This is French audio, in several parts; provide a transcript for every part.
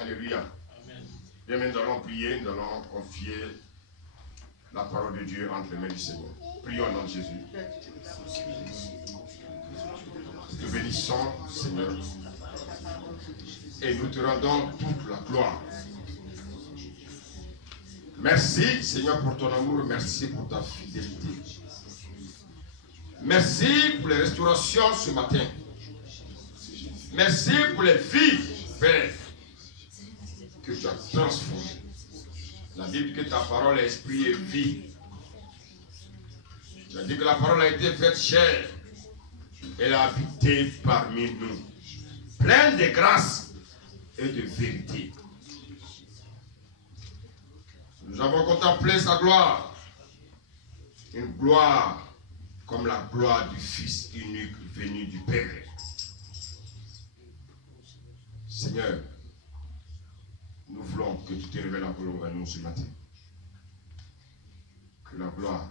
Alléluia. Bien, nous allons prier, nous allons confier la parole de Dieu entre les mains du Seigneur. Prions au nom de Jésus. Nous te bénissons, Seigneur, et nous te rendons toute la gloire. Merci, Seigneur, pour ton amour, merci pour ta fidélité. Merci pour les restaurations ce matin. Merci pour les vies, Père, que tu as transformées. La Bible dit que ta parole est esprit et vie. Tu as dit que la parole a été faite chair. Elle a habité parmi nous, pleine de grâce et de vérité. Nous avons contemplé sa gloire, une gloire comme la gloire du Fils unique venu du Père. Seigneur, nous voulons que tu te révèles encore à nous ce matin. Que la gloire,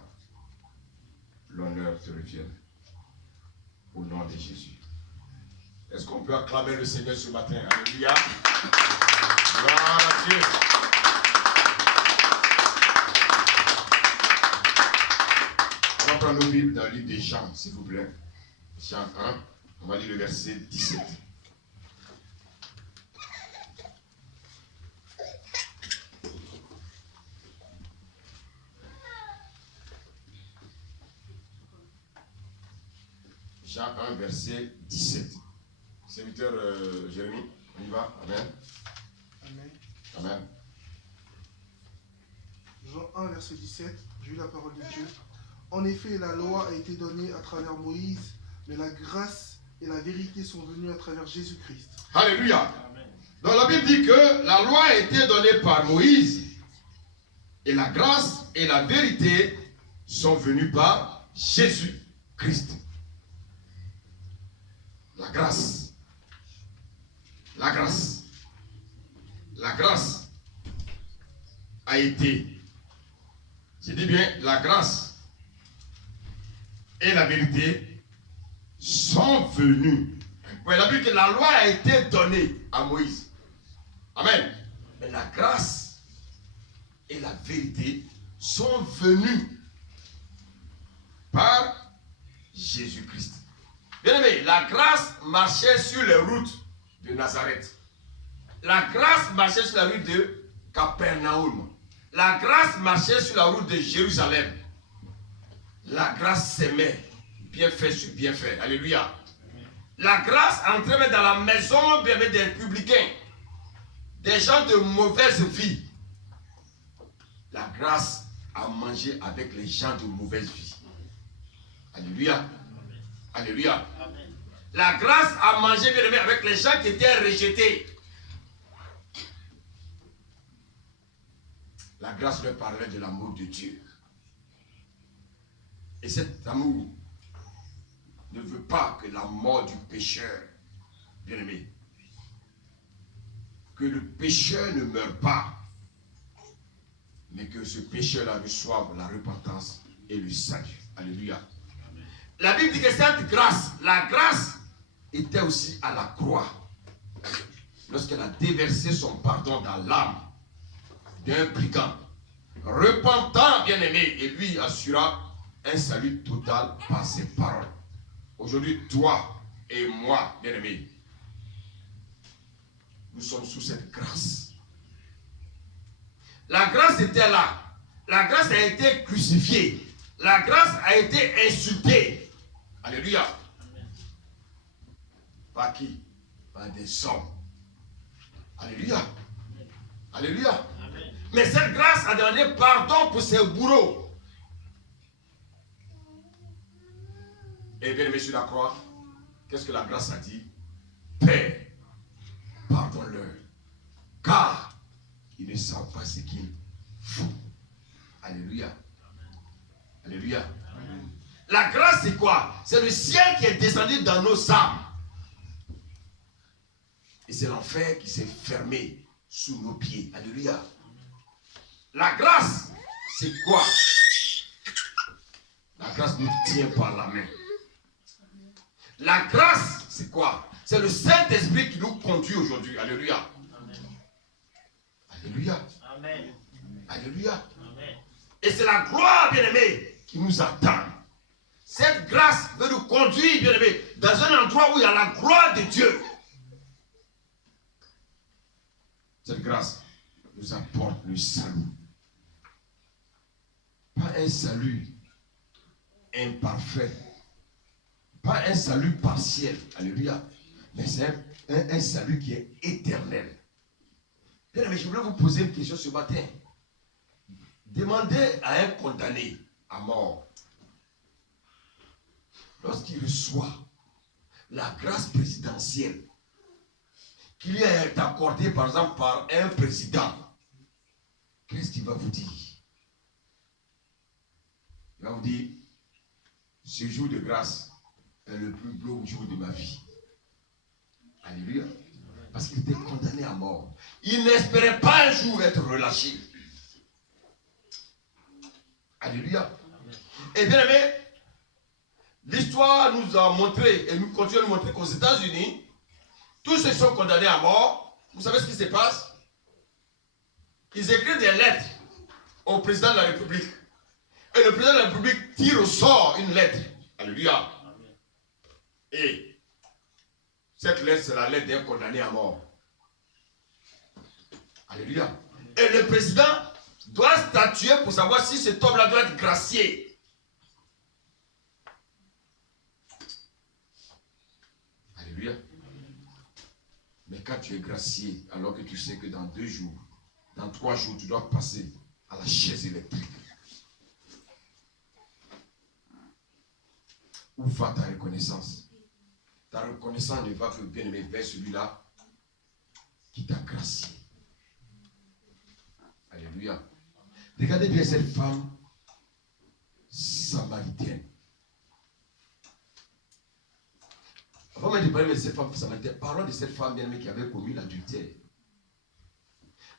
l'honneur te revienne. Au nom de Jésus. Est-ce qu'on peut acclamer le Seigneur ce matin? Alléluia. Gloire à Dieu. On va prendre nos Bibles dans le livre des Jean, s'il vous plaît. Jean 1, on va lire le verset 17. Jean 1, verset 17. Serviteur Jérémie, on y va. Amen. Amen. Amen. Jean 1, verset 17. J'ai lu la parole de Dieu. En effet, la loi a été donnée à travers Moïse, mais la grâce et la vérité sont venues à travers Jésus-Christ. Alléluia. Donc la Bible dit que la loi a été donnée par Moïse, et la grâce et la vérité sont venues par Jésus-Christ. La grâce. La grâce. La grâce a été. Je dis bien, la grâce et la vérité sont venues. Vous avez vu que la loi a été donnée à Moïse. Amen. Mais la grâce et la vérité sont venues par Jésus-Christ. Bien aimé, la grâce marchait sur les routes de Nazareth. La grâce marchait sur la route de Capernaum. La grâce marchait sur la route de Jérusalem. La grâce s'aimait, bienfait sur bienfait. Alléluia. La grâce entrait même dans la maison bien des publicains, des gens de mauvaise vie. La grâce a mangé avec les gens de mauvaise vie. Alléluia. Alléluia. Amen. La grâce a mangé bien aimé avec les gens qui étaient rejetés. La grâce leur parlait de l'amour de Dieu. Et cet amour ne veut pas que la mort du pécheur, bien aimé, que le pécheur ne meure pas, mais que ce pécheur-là reçoive la repentance et le salut. Alléluia. La Bible dit que cette grâce, la grâce était aussi à la croix. Lorsqu'elle a déversé son pardon dans l'âme d'un brigand, repentant, bien-aimé, et lui assura un salut total par ses paroles. Aujourd'hui, toi et moi, bien-aimé, nous sommes sous cette grâce. La grâce était là. La grâce a été crucifiée. La grâce a été insultée. Alléluia. Amen. Par qui? Par des hommes. Alléluia. Amen. Alléluia. Amen. Mais cette grâce a demandé pardon pour ses bourreaux. Et bien aimé sur la croix, qu'est-ce que la grâce a dit? Père, pardonne-leur, car ils ne savent pas ce qu'ils font. Alléluia. Amen. Alléluia. Amen. La grâce, c'est quoi? C'est le ciel qui est descendu dans nos âmes. Et c'est l'enfer qui s'est fermé sous nos pieds. Alléluia. La grâce, c'est quoi? La grâce nous tient par la main. La grâce, c'est quoi? C'est le Saint-Esprit qui nous conduit aujourd'hui. Alléluia. Alléluia. Amen. Alléluia. Amen. Et c'est la gloire, bien-aimé, qui nous attend. Cette grâce veut nous conduire, bien-aimé, dans un endroit où il y a la gloire de Dieu. Cette grâce nous apporte le salut. Pas un salut imparfait. Pas un salut partiel. Alléluia. Mais c'est un salut qui est éternel. Bien-aimé, je voulais vous poser une question ce matin. Demandez à un condamné à mort, lorsqu'il reçoit la grâce présidentielle qui lui est accordée par exemple par un président, qu'est-ce qu'il va vous dire? Il va vous dire, ce jour de grâce est le plus beau jour de ma vie. Alléluia. Parce qu'il était condamné à mort. Il n'espérait pas un jour être relâché. Alléluia. Et bien aimé, l'histoire nous a montré, et nous continuons de montrer qu'aux États-Unis, tous ceux qui sont condamnés à mort, vous savez ce qui se passe? Ils écrivent des lettres au président de la République. Et le président de la République tire au sort une lettre. Alléluia. Et cette lettre, c'est la lettre d'un condamné à mort. Alléluia. Et le président doit statuer pour savoir si cet homme-là doit être gracié. Alléluia. Mais quand tu es gracié, alors que tu sais que dans 2 jours, dans 3 jours, tu dois passer à la chaise électrique. Où va ta reconnaissance? Ta reconnaissance ne va que bien aimer vers celui-là qui t'a gracié. Alléluia. Regardez bien cette femme samaritaine. Avant même de parler de cette femme samaritaine, parlons de cette femme bien-aimée qui avait commis l'adultère.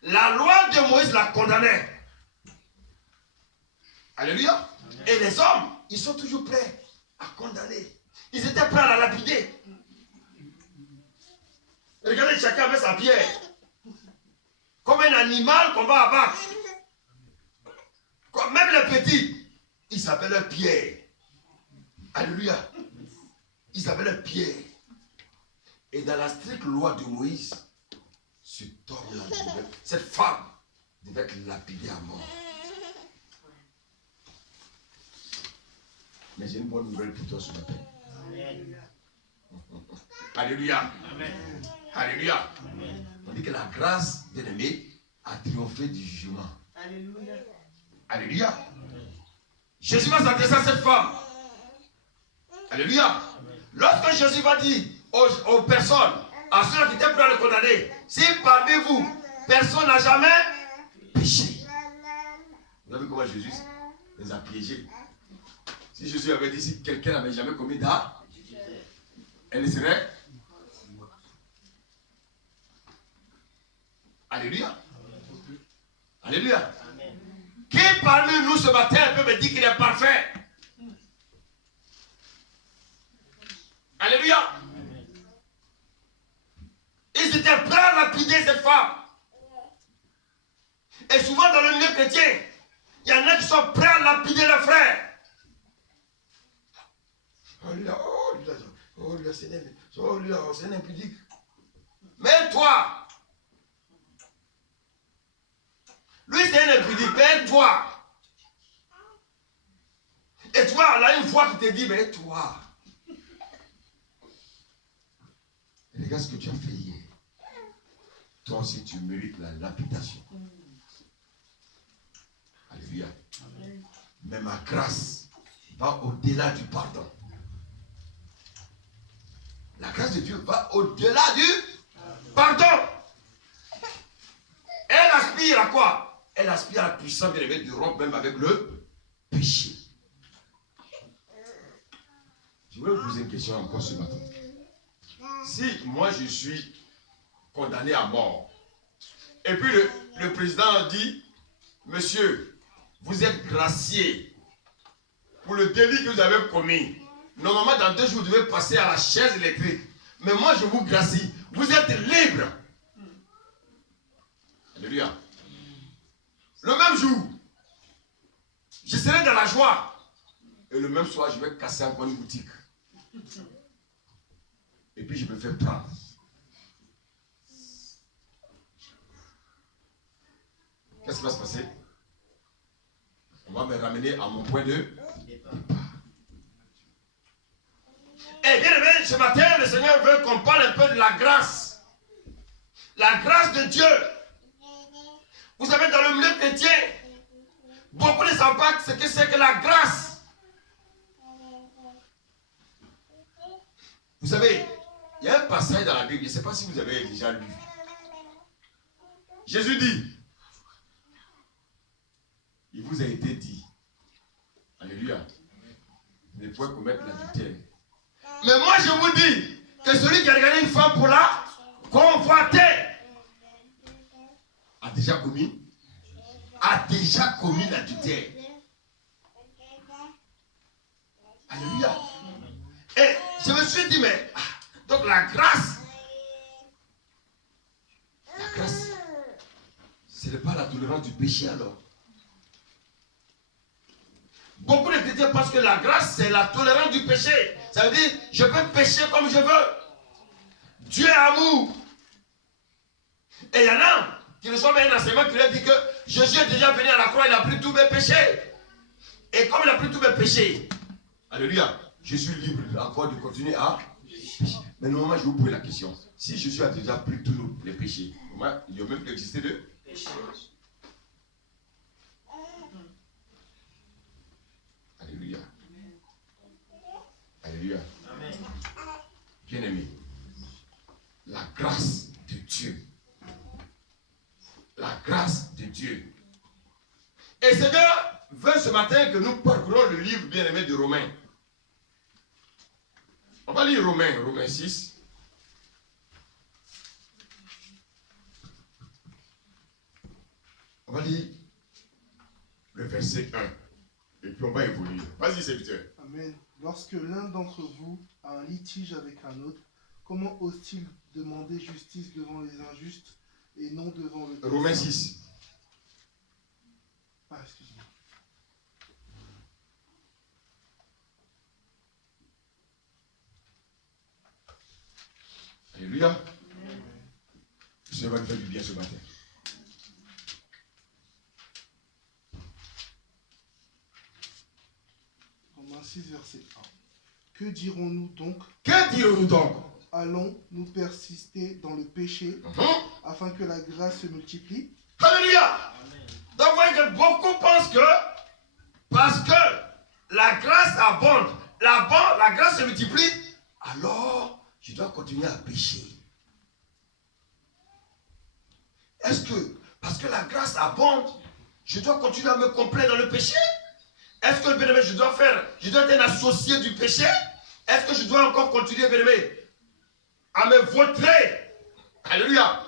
La loi de Moïse la condamnait. Alléluia. Et les hommes, ils sont toujours prêts à condamner. Ils étaient prêts à la lapider. Regardez, chacun avec sa pierre. Comme un animal qu'on va abattre. Même les petits, ils s'appellent Pierre. Alléluia. Ils s'appellent Pierre. Et dans la stricte loi de Moïse, cette femme devait être lapidée à mort. Mais j'ai une bonne nouvelle pour toi ce matin. Alléluia. Amen. Alléluia. Amen. On dit que la grâce, bien-aimée, a triomphé du jugement. Alléluia. Alléluia. Amen. Jésus va s'adresser à cette femme. Alléluia. Amen. Lorsque Jésus va dire aux personnes, à ceux qui étaient prêts à le condamner, si parmi vous, personne n'a jamais péché. Vous avez vu comment Jésus les a piégés? Si Jésus avait dit si quelqu'un n'avait jamais commis d'acte, elle serait. Alléluia. Alléluia. Amen. Qui parmi nous ce matin peut me dire qu'il est parfait? Alléluia. Amen. Ils étaient prêts à lapider cette femme. Et souvent dans le milieu chrétien, il y en a qui sont prêts à lapider leurs frères. Oh, lui là, c'est un impudique. Mais toi, lui c'est un impudique, mais toi. Et toi, là, une fois qui te dit, mais toi. Regarde ce que tu as fait hier. Toi aussi, tu mérites la lapidation. Alléluia. Mais ma grâce va au-delà du pardon. La grâce de Dieu va au-delà du pardon. Elle aspire à quoi? Elle aspire à la puissance de rompre même avec le péché. Je voulais vous poser une question encore ce matin. Si moi je suis condamné à mort, et puis le président dit, monsieur, vous êtes gracié pour le délit que vous avez commis. Normalement, dans 2 jours, vous devez passer à la chaise électrique. Mais moi, je vous gracie. Vous êtes libre. Alléluia. même jour, je serai dans la joie. Et le même soir, je vais casser encore une boutique. Et puis je me fais prendre. Qu'est-ce qui va se passer? On va me ramener à mon point de départ. Et bien aimé, ce matin, le Seigneur veut qu'on parle un peu de la grâce. La grâce de Dieu. Vous savez, dans le milieu chrétien, beaucoup ne savent pas ce que c'est que la grâce. Vous savez, il y a un passage dans la Bible, je ne sais pas si vous avez déjà lu. Jésus dit, il vous a été dit, alléluia, vous ne pouvez commettre l'adultère. Mais moi je vous dis que celui qui a regardé une femme pour la convoiter a déjà commis l'adultère. Alléluia. Et je me suis dit, mais donc la grâce, ce n'est pas la tolérance du péché alors. Beaucoup de chrétiens pensent que la grâce, c'est la tolérance du péché. Ça veut dire, je peux pécher comme je veux. Dieu est amour. Et il y en a qui reçoivent un enseignement qui leur dit que Jésus est déjà venu à la croix, il a pris tous mes péchés. Et comme il a pris tous mes péchés, alléluia, je suis libre encore de continuer à pécher. Mais normalement, je vous pose la question. Si Jésus a déjà pris tous les péchés, moi, il y a même plus existé de péché. Alléluia. Alléluia. Amen. Bien-aimé, la grâce de Dieu. La grâce de Dieu. Et Seigneur veut ce matin que nous parcourons le livre bien-aimé de Romains. On va lire Romains 6. On va lire le verset 1. Et puis on va évoluer. Vas-y, serviteur. Amen. Lorsque l'un d'entre vous a un litige avec un autre, comment ose-t-il demander justice devant les injustes et non devant le... Romains 6. Ah, excuse-moi. Alléluia. Le Seigneur va nous faire du bien ce matin. Romains 6, verset 1. Que dirons-nous donc? Que dirons-nous donc? Allons-nous persister dans le péché afin que la grâce se multiplie? Alléluia. Donc vous voyez que beaucoup pensent que parce que la grâce abonde, la grâce se multiplie, alors je dois continuer à pécher. Est-ce que parce que la grâce abonde, je dois continuer à me complaire dans le péché? Est-ce que bien-aimé, je dois être un associé du péché? Est-ce que je dois encore continuer, bien-aimé, à me vautrer? Alléluia.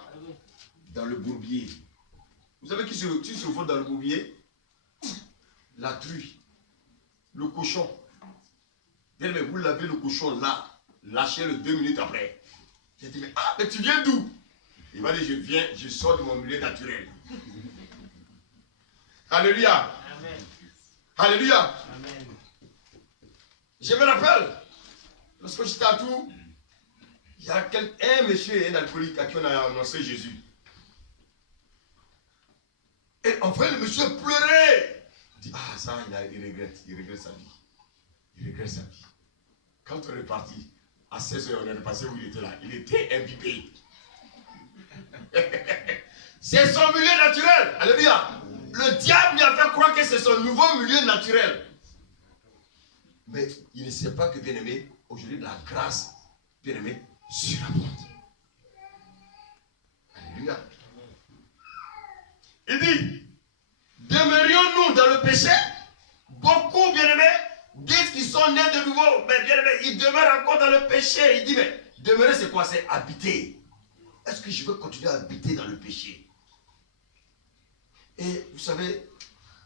Dans le bourbier. Vous savez qui se vote dans le bourbier? La truie. Le cochon. Bien-aimé, vous lavez le cochon là, lâchez-le 2 minutes après. J'ai dit, mais tu viens d'où? Il m'a dit, je sors de mon milieu naturel. Alléluia. Amen. Alléluia. Amen. Je me rappelle, lorsque j'étais à Tours, il y a un monsieur, un alcoolique à qui on a annoncé Jésus. Et en fait, le monsieur pleurait. Il dit, ça, il regrette sa vie. Il regrette sa vie. Quand on est parti, à 16h, on est repassé où il était là. Il était imbibé. C'est son milieu naturel. Alléluia. Le diable lui a fait croire que c'est son nouveau milieu naturel. Mais il ne sait pas que, bien-aimé, aujourd'hui, la grâce, bien-aimé, surabonde. Alléluia. Il dit, demeurions-nous dans le péché? Beaucoup, bien-aimés, disent qu'ils sont nés de nouveau. Mais bien-aimés, ils demeurent encore dans le péché. Il dit, mais demeurer, c'est quoi? C'est habiter. Est-ce que je veux continuer à habiter dans le péché? Et vous savez,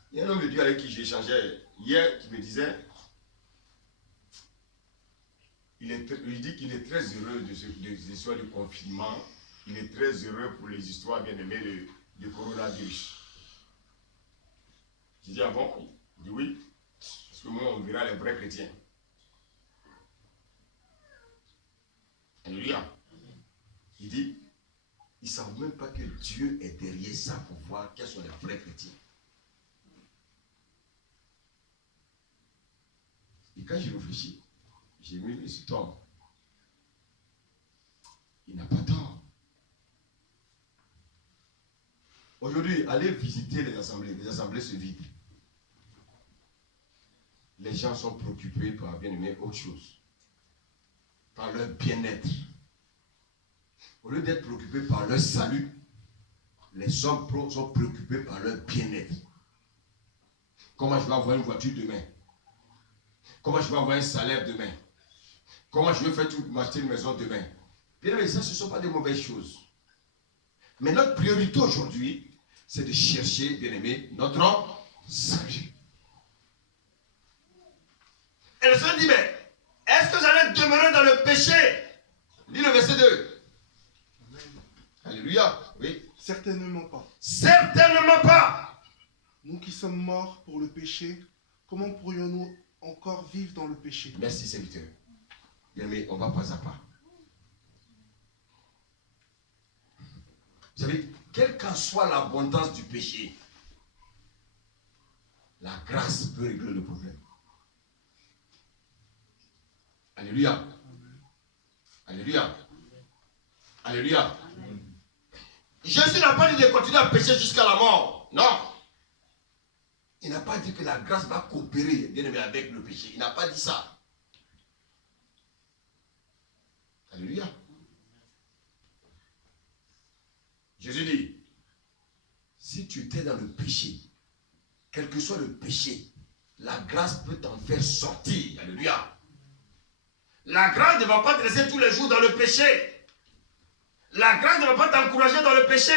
il y a un homme de Dieu avec qui j'échangeais hier qui me disait, il dit qu'il est très heureux des histoires de confinement. Il est très heureux pour les histoires bien aimées de coronavirus. Je dis, ah bon? Il dit oui. Parce que moi, on verra les vrais chrétiens. Alléluia. Il dit, ils ne savent même pas que Dieu est derrière ça pour voir quels sont les vrais chrétiens. Et quand j'ai réfléchi, j'ai mis le tort. Il n'a pas tort. Aujourd'hui, allez visiter les assemblées se vident. Les gens sont préoccupés par bien aimer autre chose, par leur bien-être. Au lieu d'être préoccupés par leur salut, les hommes sont préoccupés par leur bien-être. Comment je vais avoir une voiture demain? Comment je vais avoir un salaire demain? Comment je vais faire tout, m'acheter une maison demain? Bien aimé, ça, ce ne sont pas des mauvaises choses. Mais notre priorité aujourd'hui, c'est de chercher, bien aimé, notre salut. Et le Seigneur dit, mais est-ce que vous allez demeurer dans le péché? Lis le verset 2. Amen. Alléluia. Oui. Certainement pas. Certainement pas. Nous qui sommes morts pour le péché, comment pourrions-nous encore vivre dans le péché? Merci, serviteur. Bien aimé, on va pas à pas. Vous savez, quelle qu'en soit l'abondance du péché, la grâce peut régler le problème. Alléluia. Alléluia. Alléluia. Jésus n'a pas dit de continuer à pécher jusqu'à la mort. Non. Il n'a pas dit que la grâce va coopérer, bien aimé, avec le péché. Il n'a pas dit ça. Alléluia. Jésus dit, si tu étais dans le péché, quel que soit le péché, la grâce peut t'en faire sortir. Alléluia. La grâce ne va pas te laisser tous les jours dans le péché. La grâce ne va pas t'encourager dans le péché.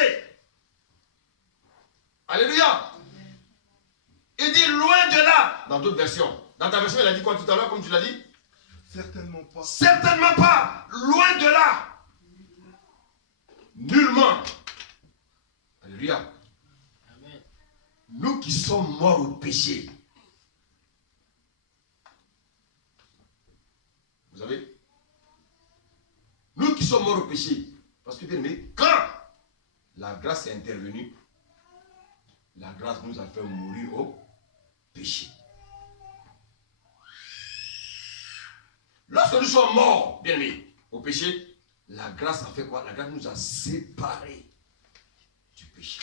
Alléluia. Il dit loin de là. Dans d'autres versions. Dans ta version, il a dit quoi tout à l'heure, comme tu l'as dit? Certainement pas. Certainement pas. Loin de là. Nullement. Alléluia. Amen. Nous qui sommes morts au péché. Vous savez? Nous qui sommes morts au péché. Parce que bien aimé, quand la grâce est intervenue, la grâce nous a fait mourir au péché. Lorsque nous sommes morts, bien aimé, au péché, la grâce a fait quoi? La grâce nous a séparés du péché.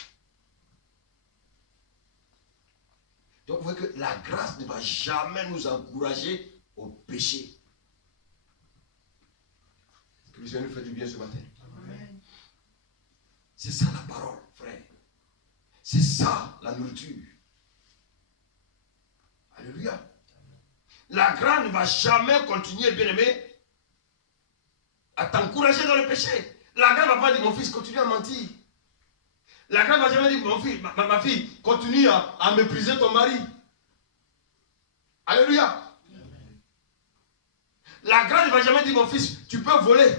Donc vous voyez que la grâce ne va jamais nous encourager au péché. Est-ce que le Seigneur nous fait du bien ce matin? Amen. C'est ça la parole, frère. C'est ça la nourriture. Alléluia. La grâce ne va jamais continuer, bien aimé, à t'encourager dans le péché. La grâce ne va pas dire, mon fils, continue à mentir. La grâce ne va jamais dire, mon fils, ma fille, continue à mépriser ton mari. Alléluia. Amen. La grâce ne va jamais dire, mon fils, tu peux voler.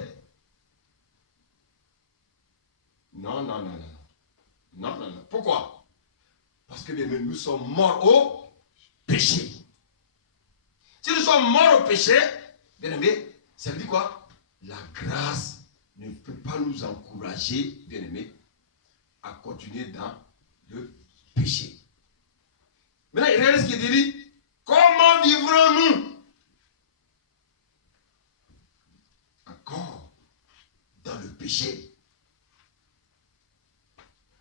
Non, non, non, non. Non, non, non. Pourquoi? Parce que bien aimé, nous sommes morts au péché. Si nous sommes morts au péché, bien aimé, ça veut dire quoi? La grâce ne peut pas nous encourager, bien aimé, à continuer dans le péché. Maintenant, regardez ce qu'il dit. Comment vivrons-nous encore dans le péché?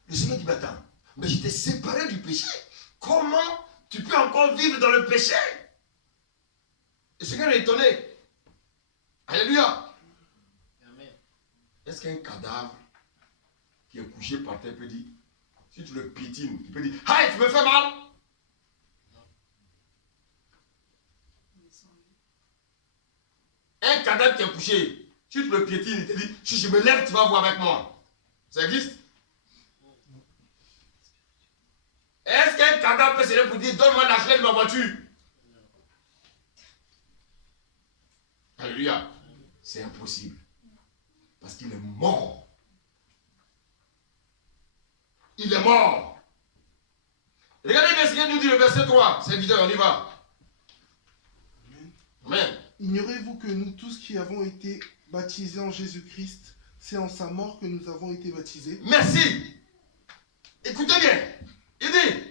Le Seigneur dit, mais attends, mais je t'ai séparé du péché. Comment tu peux encore vivre dans le péché? Le Seigneur est étonné. Alléluia. Amen. Est-ce qu'un cadavre qui est couché par terre peut dire, si tu le piétines, tu peux dire, aïe, tu me fais mal? Un cadavre qui est couché, si tu le piétines, il te dit, si je me lève, tu vas voir avec moi. Ça existe? Est-ce qu'un cadavre peut se lever pour dire, donne-moi la clé de ma voiture? Alléluia. C'est impossible. Parce qu'il est mort. Il est mort. Regardez bien ce qu'il nous dit le verset 3. C'est évident, on y va. Amen. Ignorez-vous que nous tous qui avons été baptisés en Jésus-Christ, c'est en sa mort que nous avons été baptisés. Merci. Écoutez bien. Il dit.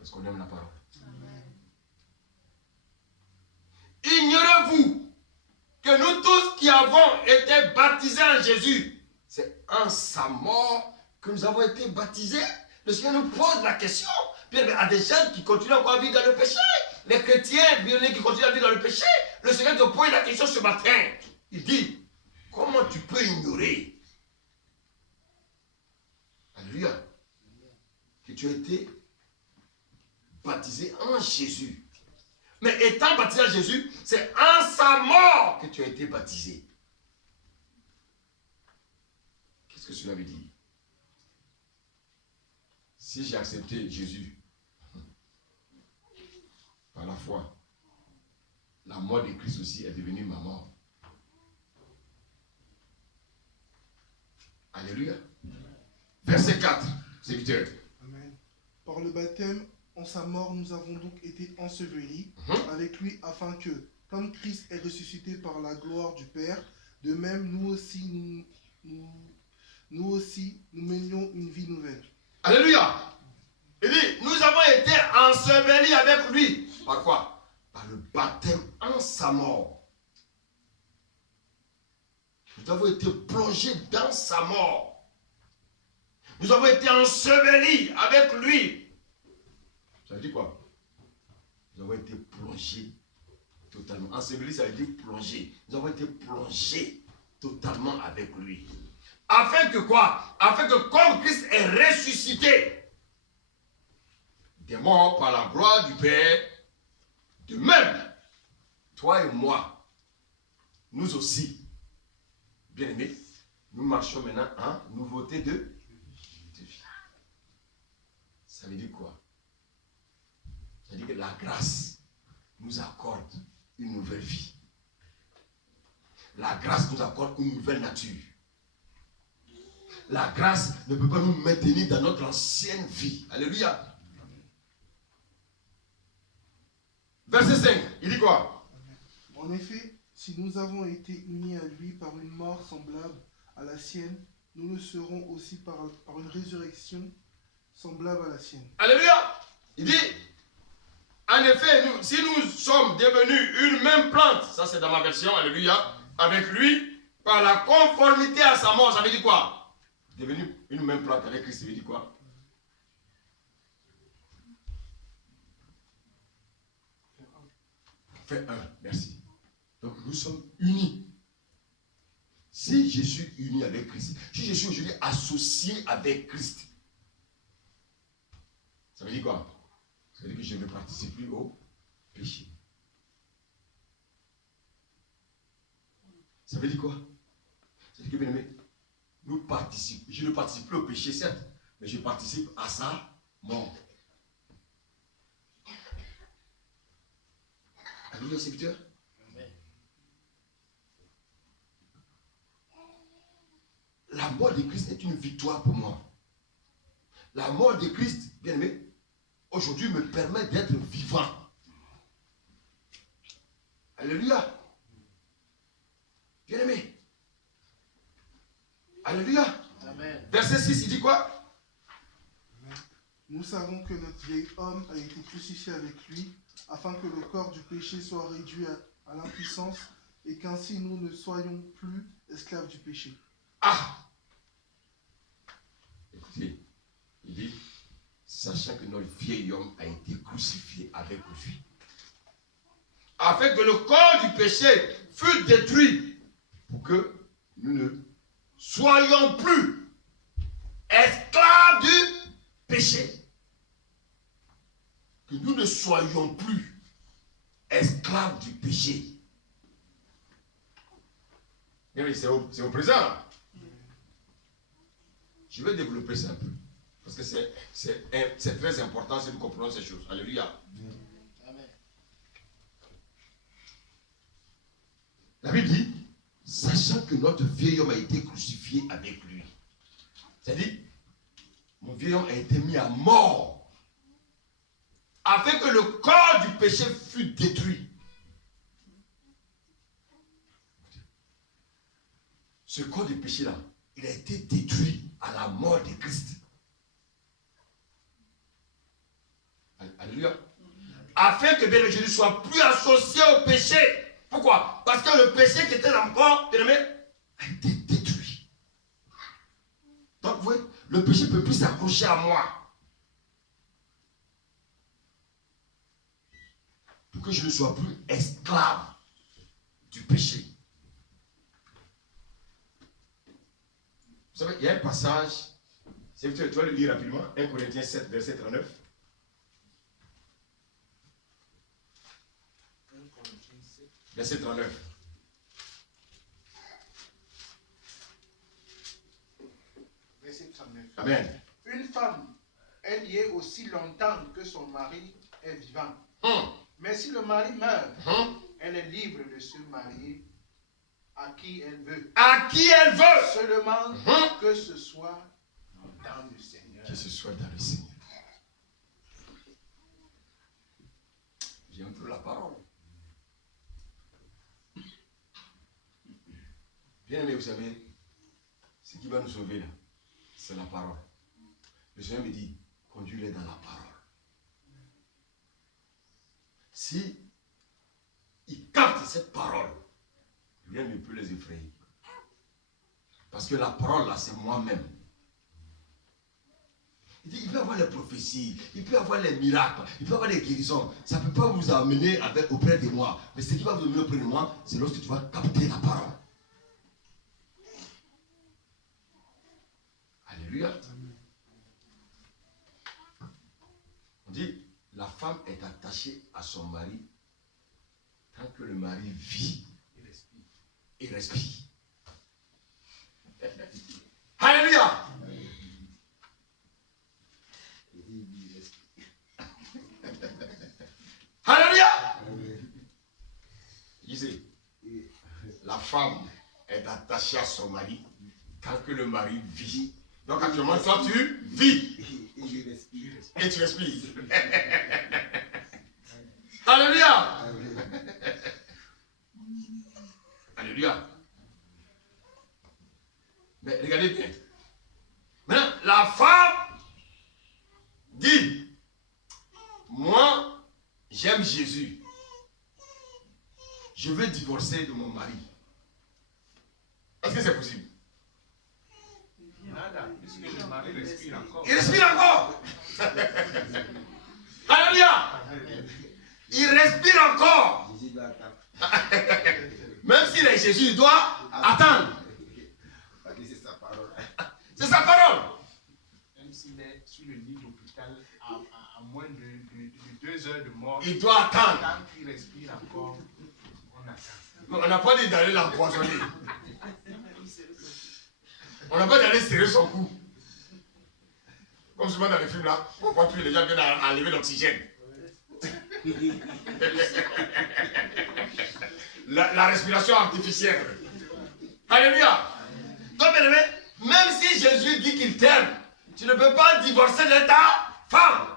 Est-ce qu'on aime la parole? Ignorez-vous que nous tous qui avons été baptisés en Jésus, c'est en sa mort que nous avons été baptisés? Le Seigneur nous pose la question. Puis il y a des gens qui continuent encore à vivre dans le péché. Les chrétiens violents qui continuent à vivre dans le péché. Le Seigneur te pose la question ce matin. Il dit, comment tu peux ignorer? Alléluia. Que tu as été baptisé en Jésus. Mais étant baptisé en Jésus, c'est en sa mort que tu as été baptisé. Qu'est-ce que cela veut dire? Si j'ai accepté Jésus par la foi, la mort de Christ aussi est devenue ma mort. Alléluia. Verset 4, serviteur. Amen. Par le baptême, en sa mort, nous avons donc été ensevelis avec lui afin que, comme Christ est ressuscité par la gloire du Père, de même nous aussi, nous menions une vie nouvelle. Alléluia. Il dit, nous avons été ensevelis avec lui. Par quoi? Par le baptême en sa mort. Nous avons été plongés dans sa mort. Nous avons été ensevelis avec lui. Ça veut dire quoi? Nous avons été plongés totalement. Ensevelis, ça veut dire plongés. Nous avons été plongés totalement avec lui. Afin que quoi? Afin que comme Christ est ressuscité des morts par la gloire du Père, de même, toi et moi, nous aussi, bien-aimés, nous marchons maintenant en nouveauté de vie. Ça veut dire quoi? Ça veut dire que la grâce nous accorde une nouvelle vie. La grâce nous accorde une nouvelle nature. La grâce ne peut pas nous maintenir dans notre ancienne vie. Alléluia. Verset 5, il dit quoi? En effet, si nous avons été unis à lui par une mort semblable à la sienne, nous le serons aussi par une résurrection semblable à la sienne. Alléluia. Il dit, en effet, si nous sommes devenus une même plante, ça c'est dans ma version, alléluia, avec lui, par la conformité à sa mort, ça veut dire quoi? Devenu une même plante avec Christ, ça veut dire quoi? Fait 1, merci. Donc nous sommes unis. Si je suis uni avec Christ, si je suis aujourd'hui associé avec Christ, ça veut dire quoi? Ça veut dire que je ne participe plus au péché. Ça veut dire quoi? Ça veut dire que, bien aimé, je ne participe plus au péché, certes, mais je participe à sa mort. Alléluia, serviteur. La mort de Christ est une victoire pour moi. La mort de Christ, bien aimé, aujourd'hui me permet d'être vivant. Alléluia. Bien aimé. Alléluia. Amen. Verset 6, il dit quoi? Nous savons que notre vieil homme a été crucifié avec lui, afin que le corps du péché soit réduit à l'impuissance et qu'ainsi nous ne soyons plus esclaves du péché. Ah! Écoutez, il dit, sachant que notre vieil homme a été crucifié avec lui, afin que le corps du péché fût détruit, pour que nous ne soyons plus esclaves du péché. Que nous ne soyons plus esclaves du péché. C'est au présent. Je vais développer ça un peu. Parce que c'est très important si nous comprenons ces choses. Alléluia. Amen. La Bible dit, sachant que notre vieil homme a été crucifié avec lui. C'est-à-dire, mon vieil vieil homme a été mis à mort, afin que le corps du péché fût détruit. Ce corps du péché-là, il a été détruit à la mort de Christ. Alléluia. Afin que bien Jésus ne soit plus associé au péché. Pourquoi? Parce que le péché qui était dans mon corps, bien aimé, a été détruit. Donc, vous voyez, le péché ne peut plus s'accrocher à moi. Pour que je ne sois plus esclave du péché. Vous savez, il y a un passage, tu vas le lire rapidement, 1 Corinthiens 7, verset 39. Verset 39. Verset 39. Amen. Une femme est liée aussi longtemps que son mari est vivant. Mais si le mari meurt, elle est libre de se marier à qui elle veut. À qui elle veut. Seulement que ce soit dans le Seigneur. Que ce soit dans le Seigneur. J'aime trop la parole. Bien aimé, vous savez, ce qui va nous sauver là, c'est la parole. Le Seigneur me dit, conduis-les dans la parole. Si ils captent cette parole, rien ne peut les effrayer. Parce que la parole là, c'est moi-même. Il dit, il peut y avoir les prophéties, il peut y avoir les miracles, il peut y avoir les guérisons. Ça ne peut pas vous amener auprès de moi. Mais ce qui va vous amener auprès de moi, c'est lorsque tu vas capter la parole. Alléluia. On dit, la femme est attachée à son mari tant que le mari vit et respire. Alléluia. Alléluia. Disait, la femme est attachée à son mari tant que le mari vit. Donc actuellement, toi tu vis et tu respires. Alléluia. Alléluia. Mais regardez bien. Maintenant, la femme dit, moi, j'aime Jésus. Je veux divorcer de mon mari. Est-ce que c'est possible? Nada, puisque le mari respire encore. Il respire encore. Alléluia. Il respire encore. Même s'il est Jésus, il doit attendre. C'est sa parole. C'est sa parole. Même s'il est sur le lit d'hôpital à moins de 2 heures de mort, Il doit attendre. tant qu'il respire encore, on attend. On n'a pas dit d'aller l'empoisonner. On n'a pas d'aller serrer son cou. Comme souvent dans les films là, on voit tuer les gens viennent enlever l'oxygène. la respiration artificielle. Alléluia. Donc, bien aimé, même si Jésus dit qu'il t'aime, tu ne peux pas divorcer de ta femme.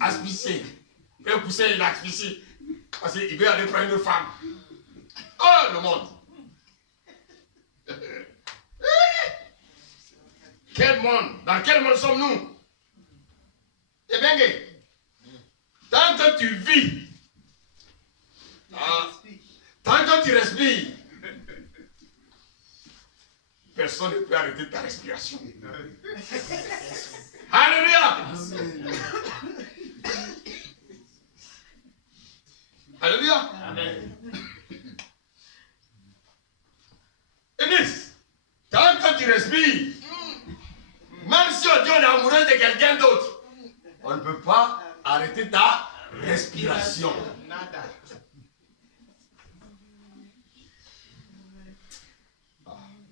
Asphyxier. Il peut pousser, il asphyxie. Parce qu'il veut aller prendre une femme. Oh, le monde. Quel monde? Dans quel monde sommes-nous? C'est bien gay. Tant que tu vis, tant que tu respires, personne ne peut arrêter ta respiration. Alléluia. Alléluia. Amen. Eunice, tant que tu respires, même si on dit on est amoureux de quelqu'un d'autre, on ne peut pas arrêter ta respiration. Nada.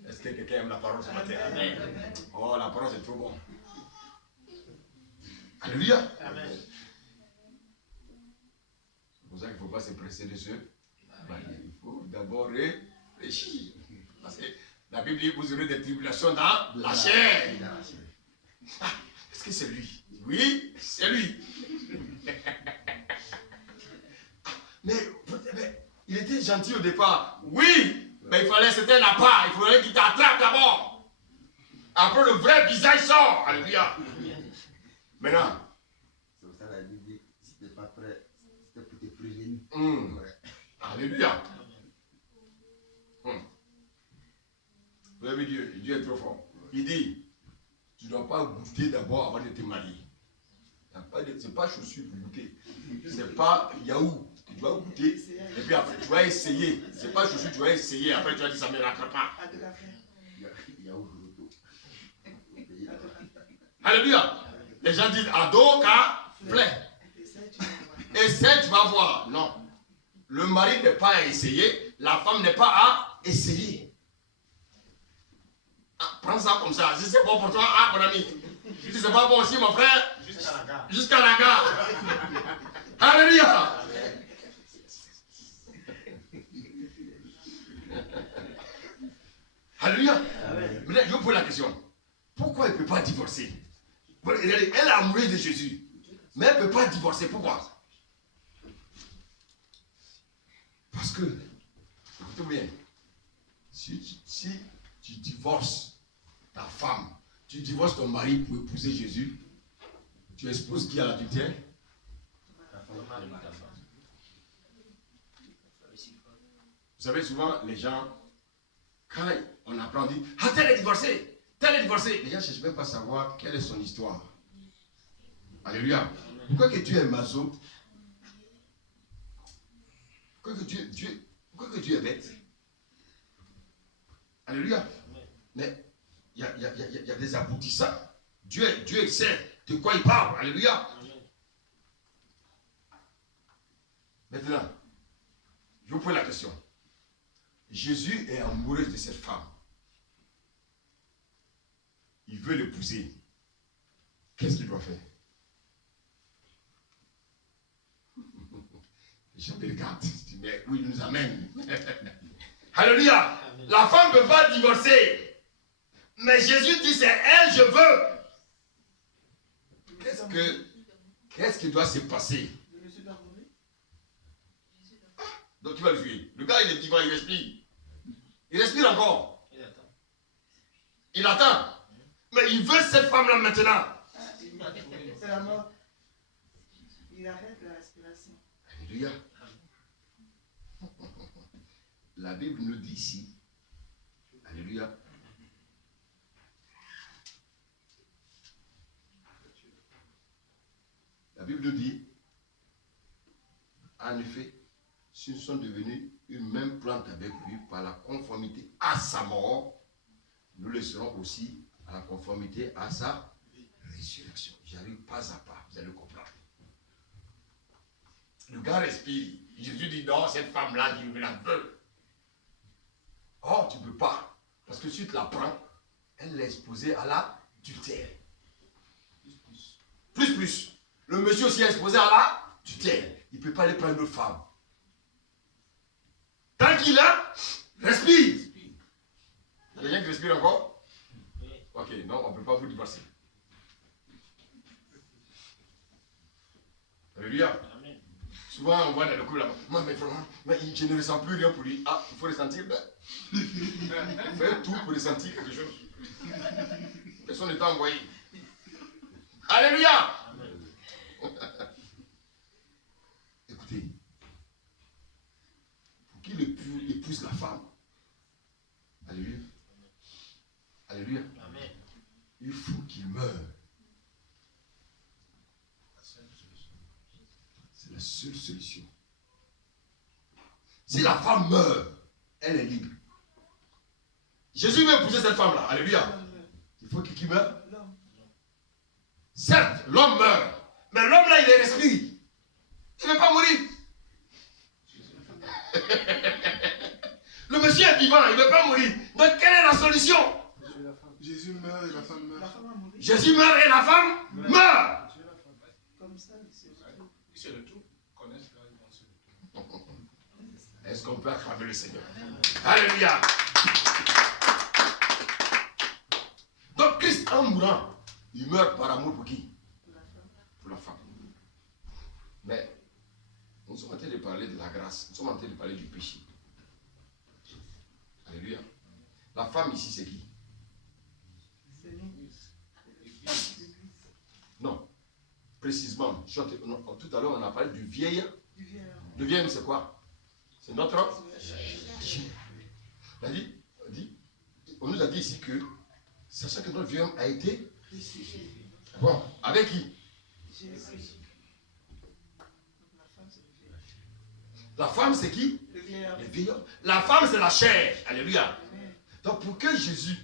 Est-ce que quelqu'un aime la parole ce matin? Amen. Oh, la parole c'est trop bon. Alléluia. Amen. C'est pour ça qu'il ne faut pas se presser dessus. Il faut d'abord réfléchir. Parce que la Bible dit, vous aurez des tribulations dans la chair. Ah, est-ce que c'est lui? Oui, c'est lui. mais il était gentil au départ. Oui, mais il fallait, c'était la part. Il faudrait qu'il t'attrape d'abord. Après, le vrai visage sort. Alléluia. Maintenant. C'est pour ça que la Bible dit, si tu n'es pas prêt, c'était pour te prévenir. Ouais. Alléluia. Vous avez Dieu, Dieu est trop fort. Il dit, tu ne dois pas goûter d'abord avant de te marier. Ce n'est pas chaussure pour goûter. Ce n'est pas yaourt. Tu dois goûter. Et puis après, tu vas essayer. Ce n'est pas chaussure, tu vas essayer. Après, tu vas dire, ça ne me rattrape pas. Alléluia. Les gens disent, ado, ka, fleur. Essaie, tu vas voir. Non. Le mari n'est pas à essayer. La femme n'est pas à essayer. Ah, prends ça comme ça. Si c'est bon pour toi, ah, mon ami. Si c'est pas bon aussi, mon frère, jusqu'à la gare. Jusqu'à la gare. Alléluia. Alléluia. Maintenant, je vous pose la question. Pourquoi elle ne peut pas divorcer? Elle est amoureuse de Jésus. Mais elle ne peut pas divorcer. Pourquoi? Parce que, écoutez bien, si tu divorces ta femme, tu divorces ton mari pour épouser Jésus, tu exposes qui à l'adultère? Vous savez, souvent, les gens, quand on apprend, on dit, ah, tel est divorcé, tel est divorcé. Les gens ne cherchent même pas à savoir quelle est son histoire. Alléluia. Pourquoi que tu es maso? Pourquoi que Dieu est bête? Alléluia. Mais il y a des aboutissants. Dieu sait de quoi il parle. Alléluia. Maintenant, je vous pose la question. Jésus est amoureux de cette femme. Il veut l'épouser. Qu'est-ce qu'il doit faire? Les gens me regardent. Je dis, mais où il nous amène? Alléluia. La femme ne peut pas divorcer. Mais Jésus dit, c'est elle, je veux. Qu'est-ce qui doit se passer? Donc tu vas le suivre. Le gars, il est vivant, il respire. Il respire encore. Il attend. Mais il veut cette femme-là maintenant. C'est la mort. Il arrête la respiration. Alléluia. La Bible nous dit ici. Alléluia. La Bible nous dit, en effet, s'ils sont devenus une même plante avec lui par la conformité à sa mort, nous le serons aussi à la conformité à sa résurrection. J'arrive pas à pas, vous allez comprendre. Le gars respire. Jésus dit non, cette femme-là, je la veux. Oh, tu ne peux pas. Parce que si tu la prends, elle est exposée à l'adultère. Plus. Le monsieur aussi est exposé à l'adultère. Il ne peut pas aller prendre une autre femme. Tant qu'il a, respire. Il y a des gens qui respirent encore? Ok, non, on ne peut pas vous divorcer. Alléluia. Souvent, on voit dans le couple là-bas. Moi, mais vraiment, je ne ressens plus rien pour lui. Ah, il faut ressentir. Fais tout pour ressentir quelque chose. Personne n'est envoyé. Alléluia. Écoutez, pour qu'il épouse la femme, alléluia. Alléluia. Amen. Il faut qu'il meure. C'est la seule solution. Si la femme meurt, elle est libre. Jésus veut épouser cette femme-là. Alléluia. Il faut qu'il meure. Certes, l'homme meurt. Mais l'homme-là, il respire. Il ne veut pas mourir. Le monsieur est vivant, il ne veut pas mourir. Donc, quelle est la solution? Jésus meurt et la femme meurt. Jésus meurt et la femme meurt. Comme ça, c'est le tout. Connaissent là, ils vont se le tout. Est-ce qu'on peut acclamer le Seigneur? Alléluia. Donc Christ, en mourant, il meurt par amour pour qui? Pour la femme. Mais nous sommes en train de parler de la grâce. Nous sommes en train de parler du péché. Alléluia. La femme ici, c'est qui? Non. Précisément. Tout à l'heure, on a parlé du vieil. Le vieil, c'est quoi? C'est notre homme. On nous a dit ici que, sachant que notre vieil homme a été. Bon, avec qui? La femme, c'est qui? Le vieil homme. La femme, c'est la chair. Alléluia. Donc, pour que Jésus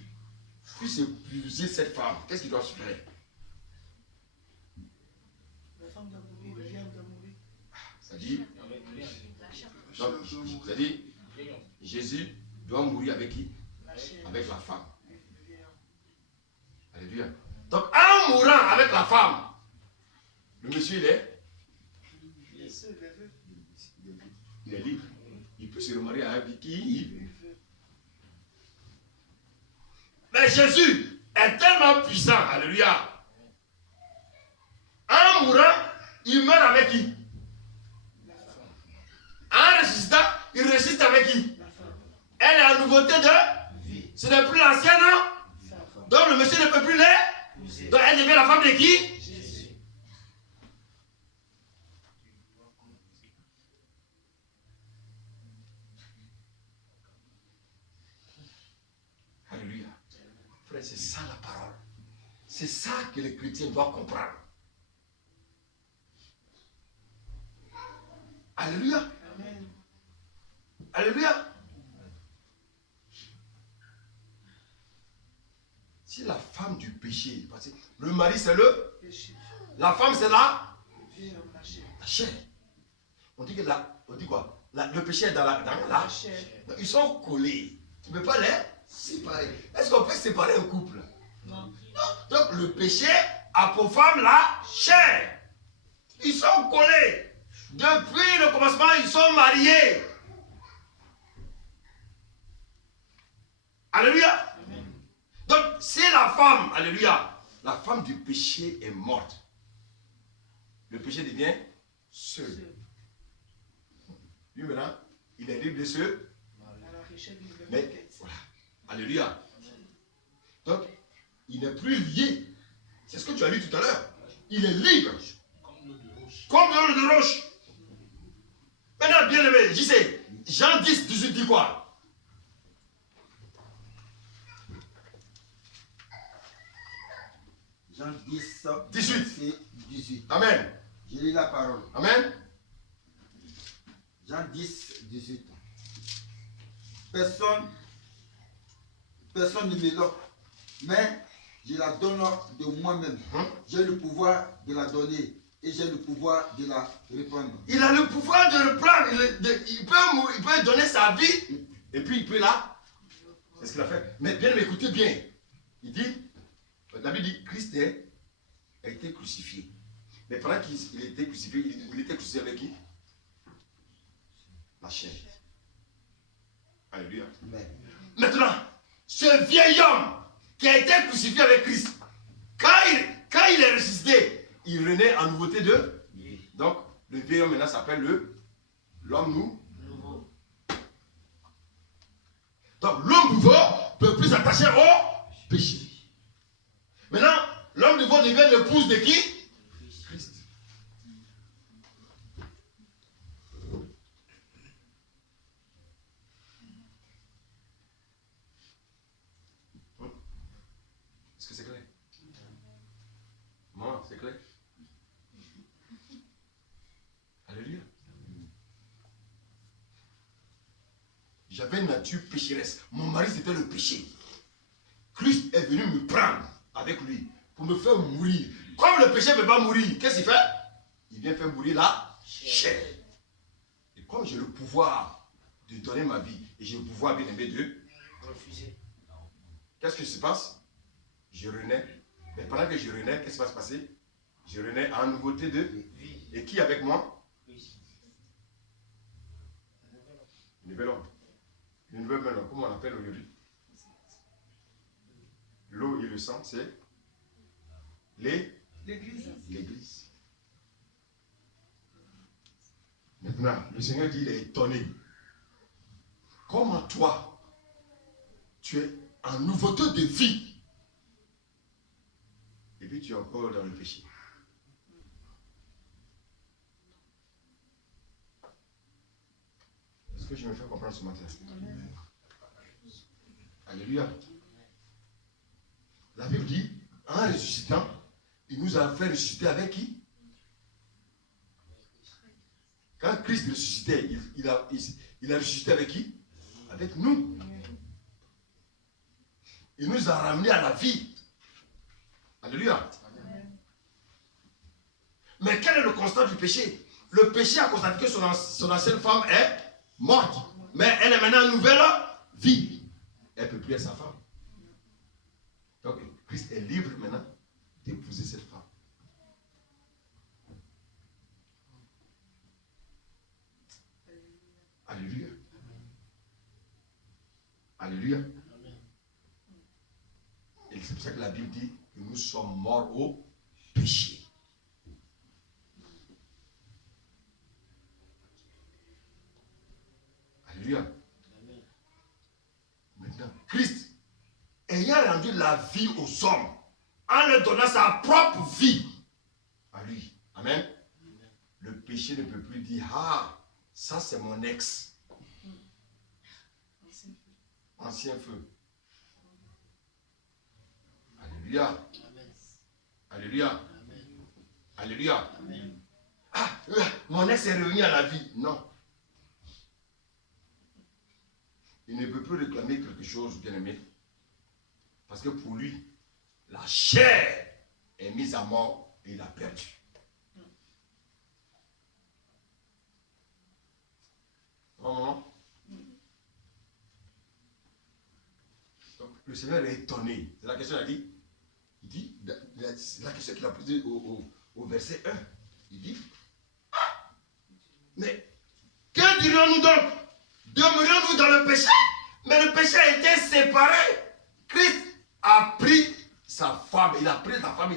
puisse épouser cette femme, qu'est-ce qu'il doit se faire? La femme doit mourir, le vieil homme doit mourir. C'est-à-dire, Jésus doit mourir avec qui? Avec la femme. Alléluia. Donc, en mourant avec la femme, le monsieur, il est libre. Il peut se remarier avec qui? Mais Jésus est tellement puissant, alléluia. En mourant, il meurt avec qui? En ressuscitant, il ressuscite avec qui? Elle est en nouveauté de vie. Ce n'est plus l'ancienne, non? Donc le monsieur ne peut plus l'aimer. Donc elle devient la femme de qui? Jésus. Alléluia. Frère, c'est ça la parole. C'est ça que les chrétiens doivent comprendre. Alléluia. Amen. Alléluia. Si la femme du péché, parce que le mari c'est le péché, la femme c'est la chair. On dit que quoi? Le péché est dans la chair. Ils sont collés. Tu ne peux pas les séparer. Est-ce qu'on peut séparer un couple? Non. Donc le péché a pour femme la chair. Ils sont collés. Depuis le commencement, ils sont mariés. Alléluia. Amen. Donc, si la femme, alléluia, la femme du péché est morte, le péché devient seul. Lui maintenant, il est libre de se. Mais, voilà. Alléluia. Donc, il n'est plus lié. C'est ce que tu as lu tout à l'heure. Il est libre. Comme de l'eau de roche. Maintenant, bien aimé, je sais, Jean 10, 18 dit quoi? Jean 10, 18. Amen. Je lis la parole. Amen. Jean 10, 18. Personne ne me l'offre, mais je la donne de moi-même. J'ai le pouvoir de la donner et j'ai le pouvoir de la reprendre. Il a le pouvoir de reprendre. Il peut donner sa vie et puis il peut la. C'est ce qu'il a fait. Mais bien, écoutez bien. Il dit, la Bible dit, Christ a été crucifié. Mais pendant qu'il était crucifié, il était crucifié avec qui? La chair. Alléluia. Maintenant, ce vieil homme qui a été crucifié avec Christ, quand il est ressuscité, il renaît en nouveauté de vie. Donc, le vieil homme maintenant s'appelle l'homme nouveau. Donc, l'homme nouveau ne peut plus s'attacher au péché. Maintenant, l'homme nouveau devient l'épouse de qui? Christ. Est-ce que c'est clair? Moi, c'est clair? Alléluia. J'avais une nature pécheresse. Mon mari, c'était le péché. Christ est venu me prendre avec lui pour me faire mourir. Comme le péché ne peut pas mourir, qu'est-ce qu'il fait? Il vient faire mourir la chair. Et comme j'ai le pouvoir de donner ma vie, et j'ai le pouvoir bien aimé de refuser, qu'est-ce qui se passe? Je renais. Mais pendant que je renais, qu'est-ce qui va se passer? Je renais en nouveauté de vie. Et qui avec moi? Nouvel ordre. Le nouvel ordre, comment on appelle aujourd'hui? L'eau et le sang, c'est l'Église. Maintenant, le Seigneur dit, il est étonné. Comment toi, tu es en nouveauté de vie, et puis tu es encore dans le péché. Est-ce que je me fais comprendre ce matin? Alléluia. La Bible dit, en ressuscitant, il nous a fait ressusciter avec qui? Quand Christ ressuscitait, il a ressuscité avec qui? Avec nous. Il nous a ramenés à la vie. Alléluia. Mais quel est le constat du péché? Le péché a constaté que son ancienne femme est morte. Mais elle est maintenant en nouvelle vie. Elle ne peut plus être sa femme. Donc Christ est libre maintenant d'épouser cette femme. Alléluia. Alléluia. Et c'est pour ça que la Bible dit que nous sommes morts au péché. Alléluia. Maintenant, Christ, ayant rendu la vie aux hommes, en leur donnant sa propre vie à lui. Amen. Le péché ne peut plus dire, ah, ça c'est mon ex. Ancien feu. Alléluia. Alléluia. Alléluia. Ah, mon ex est revenu à la vie. Non. Il ne peut plus réclamer quelque chose, bien aimé. Parce que pour lui, la chair est mise à mort et il a perdu. Donc, le Seigneur est étonné. C'est la question qu'il a dit. Il dit, c'est la question qu'il a posée au verset 1. Il dit, ah, mais que dirions-nous donc? Demeurions-nous dans le péché? Mais le péché a été séparé. Christ a pris sa femme, il a pris sa femme,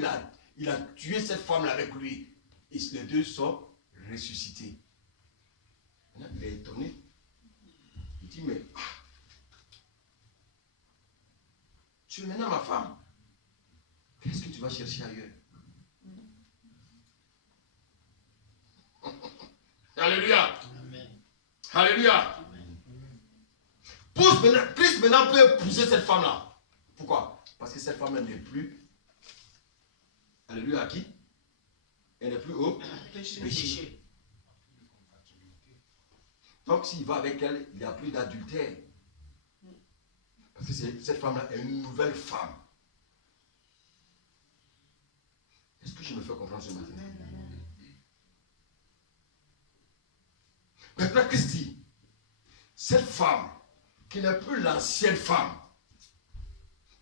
il a tué cette femme-là avec lui. Et les deux sont ressuscités. Maintenant, il est étonné. Il dit, mais tu es maintenant ma femme. Qu'est-ce que tu vas chercher ailleurs? Alléluia. Amen. Alléluia. Christ maintenant peut épouser cette femme-là. Pourquoi? Parce que cette femme-là n'est plus. Alléluia, à qui? Elle n'est plus au péché. Donc s'il va avec elle, il n'y a plus d'adultère. Parce que cette femme-là est une nouvelle femme. Est-ce que je me fais comprendre ce matin? Maintenant, Christ dit, cette femme, qui n'est plus l'ancienne femme,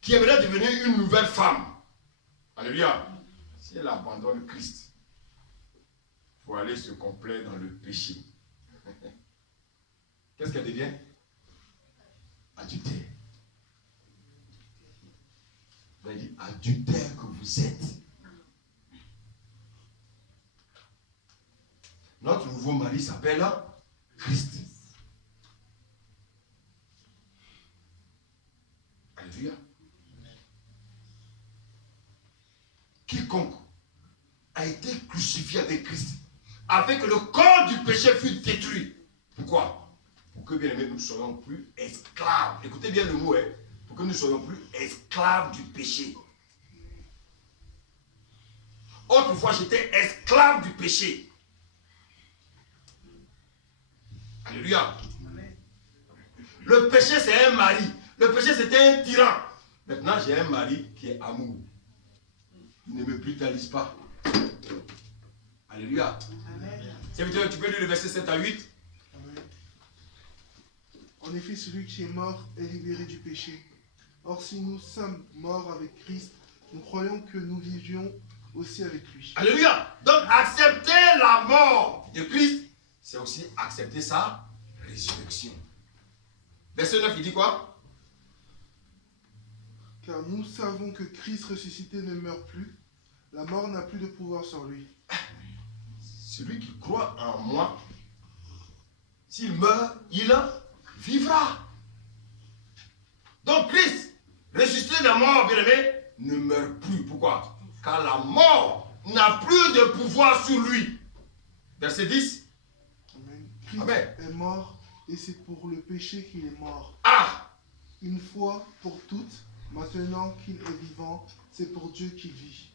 qui aimerait devenir une nouvelle femme, alléluia, si elle abandonne Christ pour aller se complaire dans le péché, qu'est-ce qu'elle devient? Adultère. Vous avez dit, adultère que vous êtes. Notre nouveau mari s'appelle Christ. Alléluia. Quiconque a été crucifié avec Christ, afin que le corps du péché fût détruit. Pourquoi? Pour que, bien aimé, nous ne soyons plus esclaves. Écoutez bien le mot, hein. Pour que nous ne soyons plus esclaves du péché. Autrefois, j'étais esclave du péché. Alléluia. Le péché, c'est un mari. Le péché, c'était un tyran. Maintenant, j'ai un mari qui est amour. Il ne me brutalise pas. Alléluia. Serviteur, tu peux lire le verset 7 à 8. En effet, celui qui est mort est libéré du péché. Or, si nous sommes morts avec Christ, nous croyons que nous vivions aussi avec lui. Alléluia. Donc, accepter la mort de Christ, c'est aussi accepter sa résurrection. Verset 9, il dit quoi? Car nous savons que Christ ressuscité ne meurt plus. La mort n'a plus de pouvoir sur lui. Celui qui croit en moi, s'il meurt, il vivra. Donc Christ, ressuscité de la mort, bien-aimé, ne meurt plus. Pourquoi? Car la mort n'a plus de pouvoir sur lui. Verset 10. Amen. Christ Amen. est mort et c'est pour le péché qu'il est mort. Ah! Une fois pour toutes, maintenant qu'il est vivant, c'est pour Dieu qu'il vit.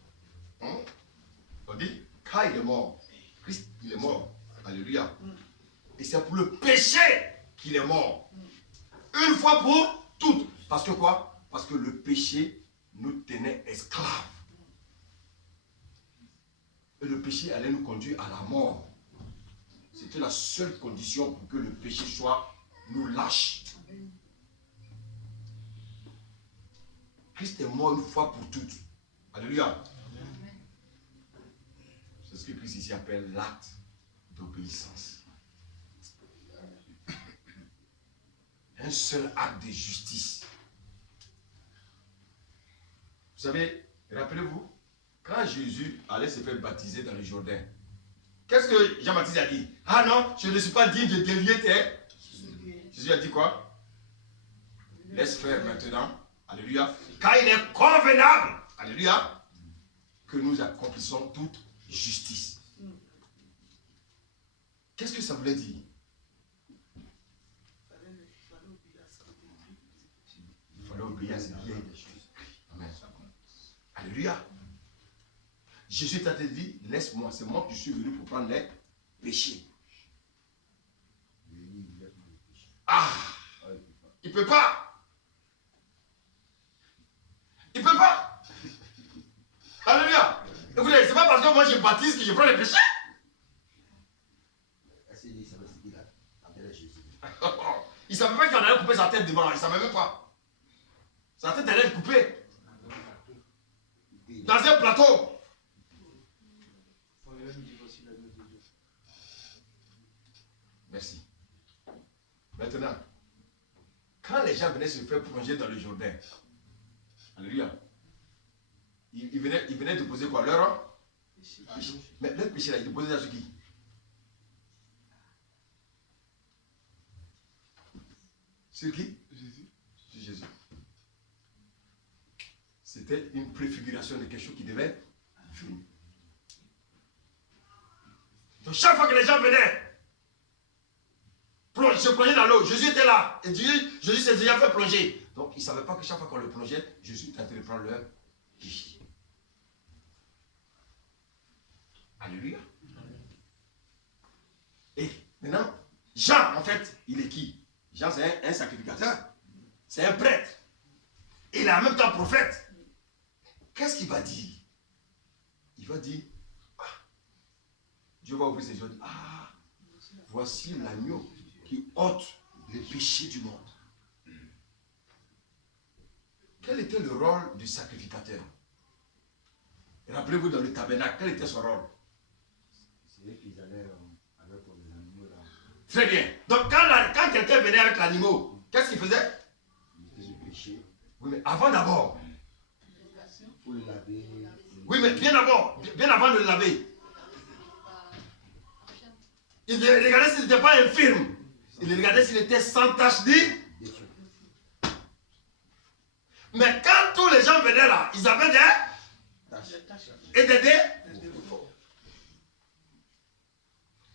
On dit, quand il est mort, Christ, il est mort. Alléluia. Et c'est pour le péché qu'il est mort. Une fois pour toutes. Parce que quoi? Parce que le péché nous tenait esclaves. Et le péché allait nous conduire à la mort. C'était la seule condition pour que le péché soit nous lâche. Christ est mort une fois pour toutes. Alléluia. C'est ce que Christ ici appelle l'acte d'obéissance. Un seul acte de justice. Vous savez, rappelez-vous, quand Jésus allait se faire baptiser dans le Jourdain, qu'est-ce que Jean-Baptiste a dit? Ah non, je ne suis pas digne de délier tes... Jésus a dit quoi? Laisse faire maintenant, alléluia, car il est convenable, alléluia, que nous accomplissons toute justice. Qu'est-ce que ça voulait dire? Il fallait obéir à ce qui est des choses. Amen. Alléluia. Jésus t'a dit, laisse-moi, c'est moi qui suis venu pour prendre les péchés. Ah! Il ne peut pas. Il ne peut pas. Alléluia. Écoutez, c'est pas parce que moi je baptise que je prends les péchés. Il ne savait pas qu'il en allait couper sa tête devant. Il ne savait même pas. Sa tête allait être coupée. Dans un plateau. Merci. Maintenant, quand les gens venaient se faire plonger dans le Jourdain, alléluia, ils venaient déposer quoi? Leur péché. Mais leur péché là, ils déposaient ça sur qui? Sur qui? Jésus. Sur Jésus. C'était une préfiguration de quelque chose qui devait venir. Donc chaque fois que les gens venaient se plonger dans l'eau, Jésus était là. Et Jésus s'est déjà fait plonger. Donc ils ne savaient pas que chaque fois qu'on le plongeait, Jésus était en train de prendre leur péché. Alléluia. Et maintenant, Jean, en fait, il est qui? Jean, c'est un sacrificateur. C'est un prêtre. Il est en même temps prophète. Qu'est-ce qu'il va dire? Il va dire, ah, Dieu va ouvrir ses yeux. Ah, voici l'agneau qui ôte les péchés du monde. Quel était le rôle du sacrificateur? Rappelez-vous dans le tabernacle, quel était son rôle? C'est qu'ils allaient avec les animaux là. Très bien. Donc quand quelqu'un venait avec l'animal, qu'est-ce qu'il faisait? Il faisait péché. Oui, mais avant d'abord. Pour le laver. Oui, mais bien avant de le laver. Il regardait s'il n'était pas infirme. Il regardait s'il était sans tache ni. Mais quand tous les gens venaient là, ils avaient des... Et des défauts.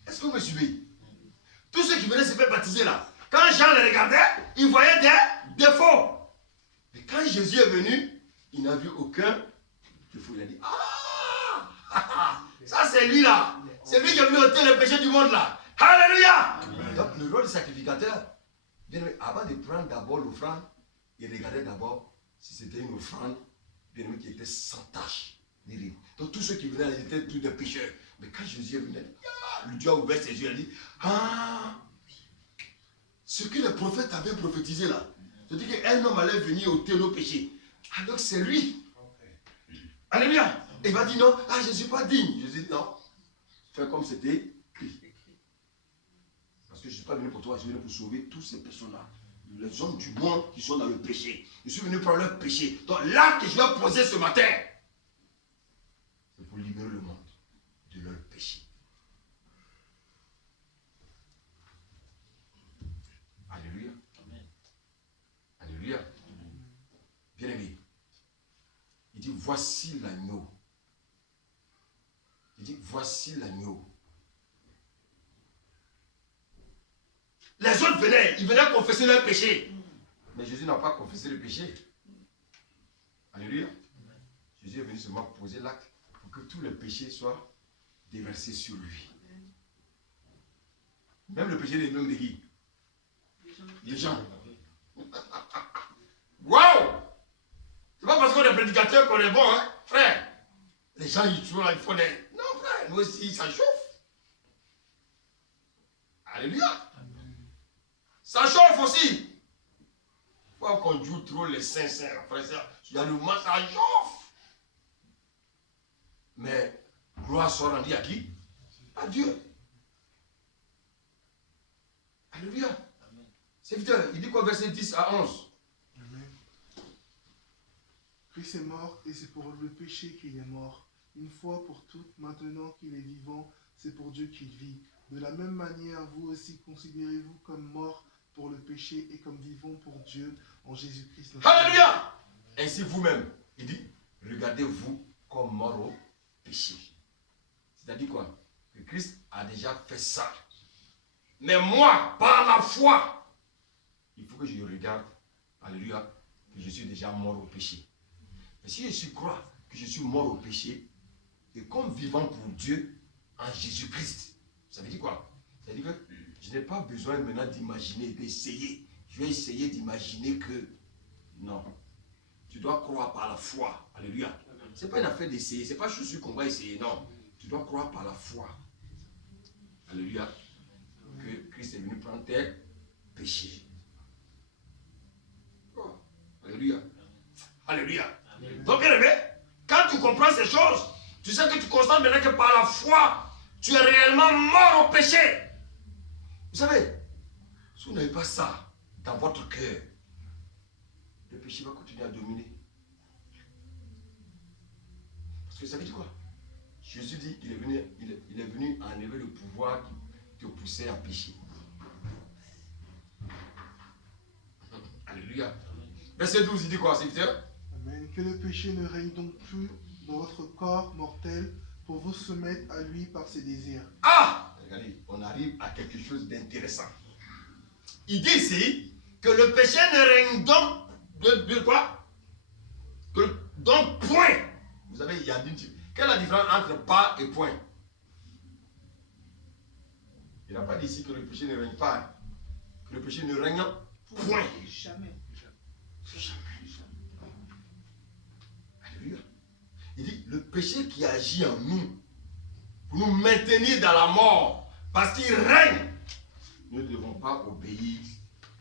Est-ce que vous me suivez? Tous ceux qui venaient se faire baptiser là, quand Jean les regardait, ils voyaient des défauts. Mais quand Jésus est venu, il n'a vu aucun défaut. Il a dit, ah, ça c'est lui là. C'est lui qui est venu ôter le péché du monde là. Alléluia. Donc le rôle du sacrificateur, bien, avant de prendre d'abord l'offrande, il regardait d'abord si c'était une offrande bien aimé qui était sans tache. Donc tous ceux qui venaient, ils étaient tous des pécheurs. Mais quand Jésus est venu, le Dieu a ouvert ses yeux, il a dit, ah, ce que les prophètes avaient prophétisé là, c'est-à-dire qu'un homme allait venir ôter nos péchés. Ah donc c'est lui. Alléluia. Et il va dire non, ah je ne suis pas digne. Jésus dit non, fais comme c'était écrit. Parce que je ne suis pas venu pour toi, je suis venu pour sauver toutes ces personnes-là les hommes du monde qui sont dans le péché. Je suis venu prendre leur péché. Donc là que je vais poser ce matin, c'est pour libérer le monde de leur péché. Alléluia. Alléluia. Bien aimé. Il dit, voici l'agneau. Il dit, voici l'agneau. Les autres venaient, ils venaient confesser leur péché. Mais Jésus n'a pas confessé le péché. Alléluia. Jésus est venu seulement poser l'acte pour que tous les péchés soient déversés sur lui. Même le péché des hommes de qui? Les gens. Waouh! C'est pas parce qu'on est prédicateur qu'on est bon, hein, frère. Les gens, ils font des... Non, frère, nous aussi, ça chauffe. Alléluia. Ça chauffe aussi. Faut qu'on joue trop les saints, frère. Il y a le mal, ça chauffe. Mais gloire soit rendue à qui? À Dieu. Alléluia. C'est vite, il dit quoi, verset 10 à 11? Amen. Christ est mort et c'est pour le péché qu'il est mort. Une fois pour toutes, maintenant qu'il est vivant, c'est pour Dieu qu'il vit. De la même manière, vous aussi considérez-vous comme morts pour le péché et comme vivants pour Dieu en Jésus-Christ. Alléluia. Ainsi vous-même, il dit, regardez-vous comme morts au péché. C'est-à-dire quoi? Que Christ a déjà fait ça. Mais moi, par la foi, il faut que je regarde, alléluia, que je suis déjà mort au péché. Et si je crois que je suis mort au péché, et comme vivant pour Dieu en Jésus-Christ, ça veut dire quoi? Ça veut dire que je n'ai pas besoin maintenant d'imaginer, d'essayer. Je vais essayer d'imaginer que, non, tu dois croire par la foi, alléluia. Ce n'est pas une affaire d'essayer, ce n'est pas chaussure qu'on va essayer, non. Tu dois croire par la foi, alléluia, que Christ est venu prendre tes péchés. Oh, alléluia. Alléluia. Donc, bien aimé, quand tu comprends ces choses, tu sais que tu constates maintenant que par la foi, tu es réellement mort au péché. Vous savez, si vous n'avez pas ça dans votre cœur, le péché va continuer à dominer. Parce que ça veut dire quoi? Jésus dit qu'il est venu enlever le pouvoir qui te poussait à pécher. Alléluia. Verset 12, il dit quoi, serviteur? Amen. Que le péché ne règne donc plus dans votre corps mortel pour vous soumettre à lui par ses désirs. Ah! Regardez, on arrive à quelque chose d'intéressant. Il dit ici que le péché ne règne donc de quoi? Donc point. Vous savez, il y a quelle est la différence entre pas et point? Il n'a pas dit ici que le péché ne règne pas. Que le péché ne règne point. Jamais. Alléluia. Il dit le péché qui agit en nous pour nous maintenir dans la mort parce qu'il règne. Nous ne devons pas obéir,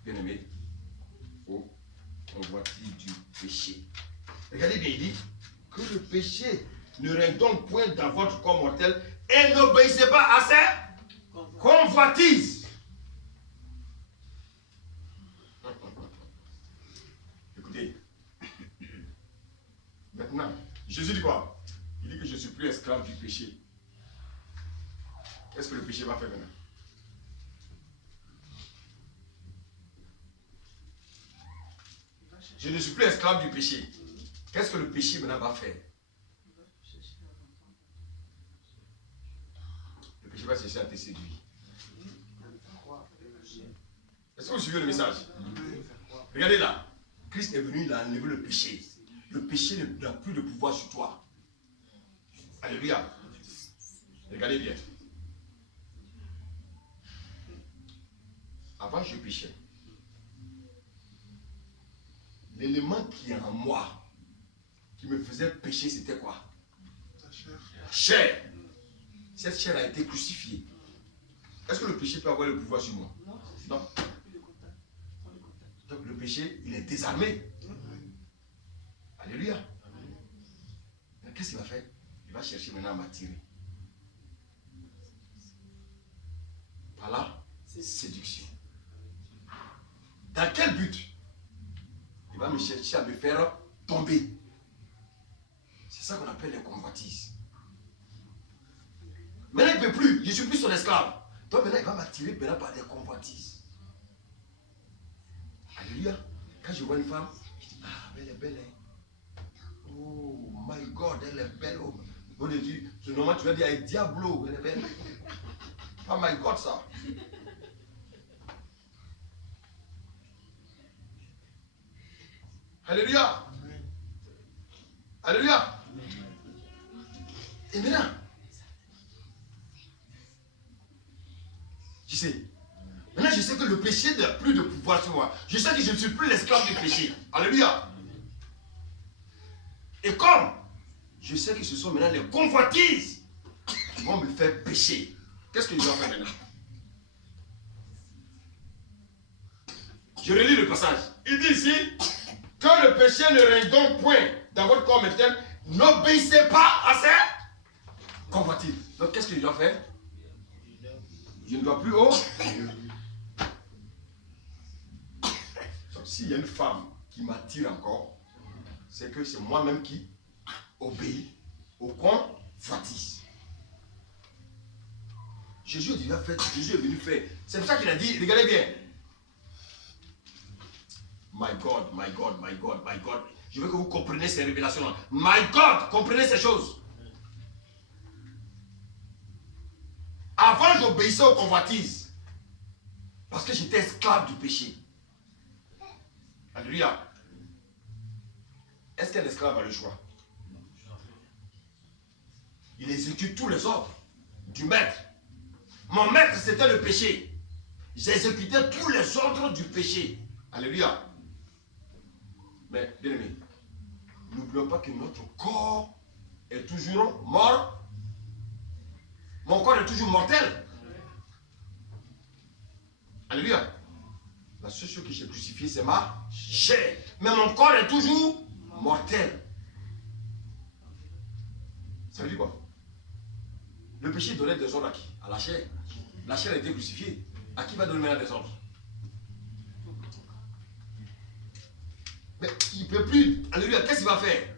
bien aimé, aux convoitises du péché. Regardez bien, il dit que le péché ne règne donc point dans votre corps mortel et n'obéissez pas à ses convoitises. Écoutez, maintenant, Jésus dit quoi? Il dit que je ne suis plus esclave du péché. Qu'est-ce que le péché va faire maintenant? Je ne suis plus esclave du péché. Qu'est-ce que le péché maintenant va faire? Le péché va chercher à te séduire. Est-ce que vous suivez le message? Regardez là. Christ est venu, il a enlevé le péché. Le péché n'a plus de pouvoir sur toi. Alléluia. Regardez bien. Avant, je péchais. L'élément qui est en moi, qui me faisait pécher, c'était quoi? La chair. La chair. Cette chair a été crucifiée. Est-ce que le péché peut avoir le pouvoir sur moi? Non. Donc le péché, il est désarmé. Alléluia. Mais qu'est-ce qu'il va faire? Il va chercher maintenant à m'attirer. Par la séduction. Dans quel but? Il va me chercher à me faire tomber. C'est ça qu'on appelle les convoitises. Maintenant, il ne peut plus. Je ne suis plus son esclave. Donc maintenant, il va m'attirer par des convoitises. Alléluia. Quand je vois une femme, je dis, ah, elle est belle. Hein? Oh my God, elle est belle. Oh. Bon, je dis, normalement, tu vas dire, Diablo, elle est belle. Oh my God, ça. Alléluia. Alléluia. Et maintenant, maintenant je sais que le péché n'a plus de pouvoir sur moi. Je sais que je ne suis plus l'esclave du péché. Alléluia. Et comme je sais que ce sont maintenant les convoitises qui vont me faire pécher, qu'est-ce que je dois faire maintenant? Je relis le passage. Il dit ici que le péché ne règne donc point dans votre corps mortel. N'obéissez pas à ces convoitises. Donc qu'est-ce que je dois faire? Je ne dois plus s'il y a une femme qui m'attire encore, c'est que c'est moi-même qui obéis aux convoitises. Jésus est déjà fait, Jésus est venu faire. C'est pour ça qu'il a dit, regardez bien. My God, my God, my God, my God. Je veux que vous compreniez ces révélations-là. My God, comprenez ces choses. Avant, j'obéissais aux convoitises. Parce que j'étais esclave du péché. Alléluia. Est-ce qu'un esclave a le choix? Il exécute tous les ordres du maître. Mon maître, c'était le péché. J'exécutais tous les ordres du péché. Alléluia. Mais, bien aimé, n'oublions pas que notre corps est toujours mort. Mon corps est toujours mortel. Alléluia. La seule chose que j'ai crucifiée, c'est ma chair. Mais mon corps est toujours mortel. Ça veut dire quoi? Le péché donnait des ordres à qui? À la chair. La chair a été crucifiée. À qui va donner maintenant des ordres? Mais il ne peut plus. Alléluia. Qu'est-ce qu'il va faire?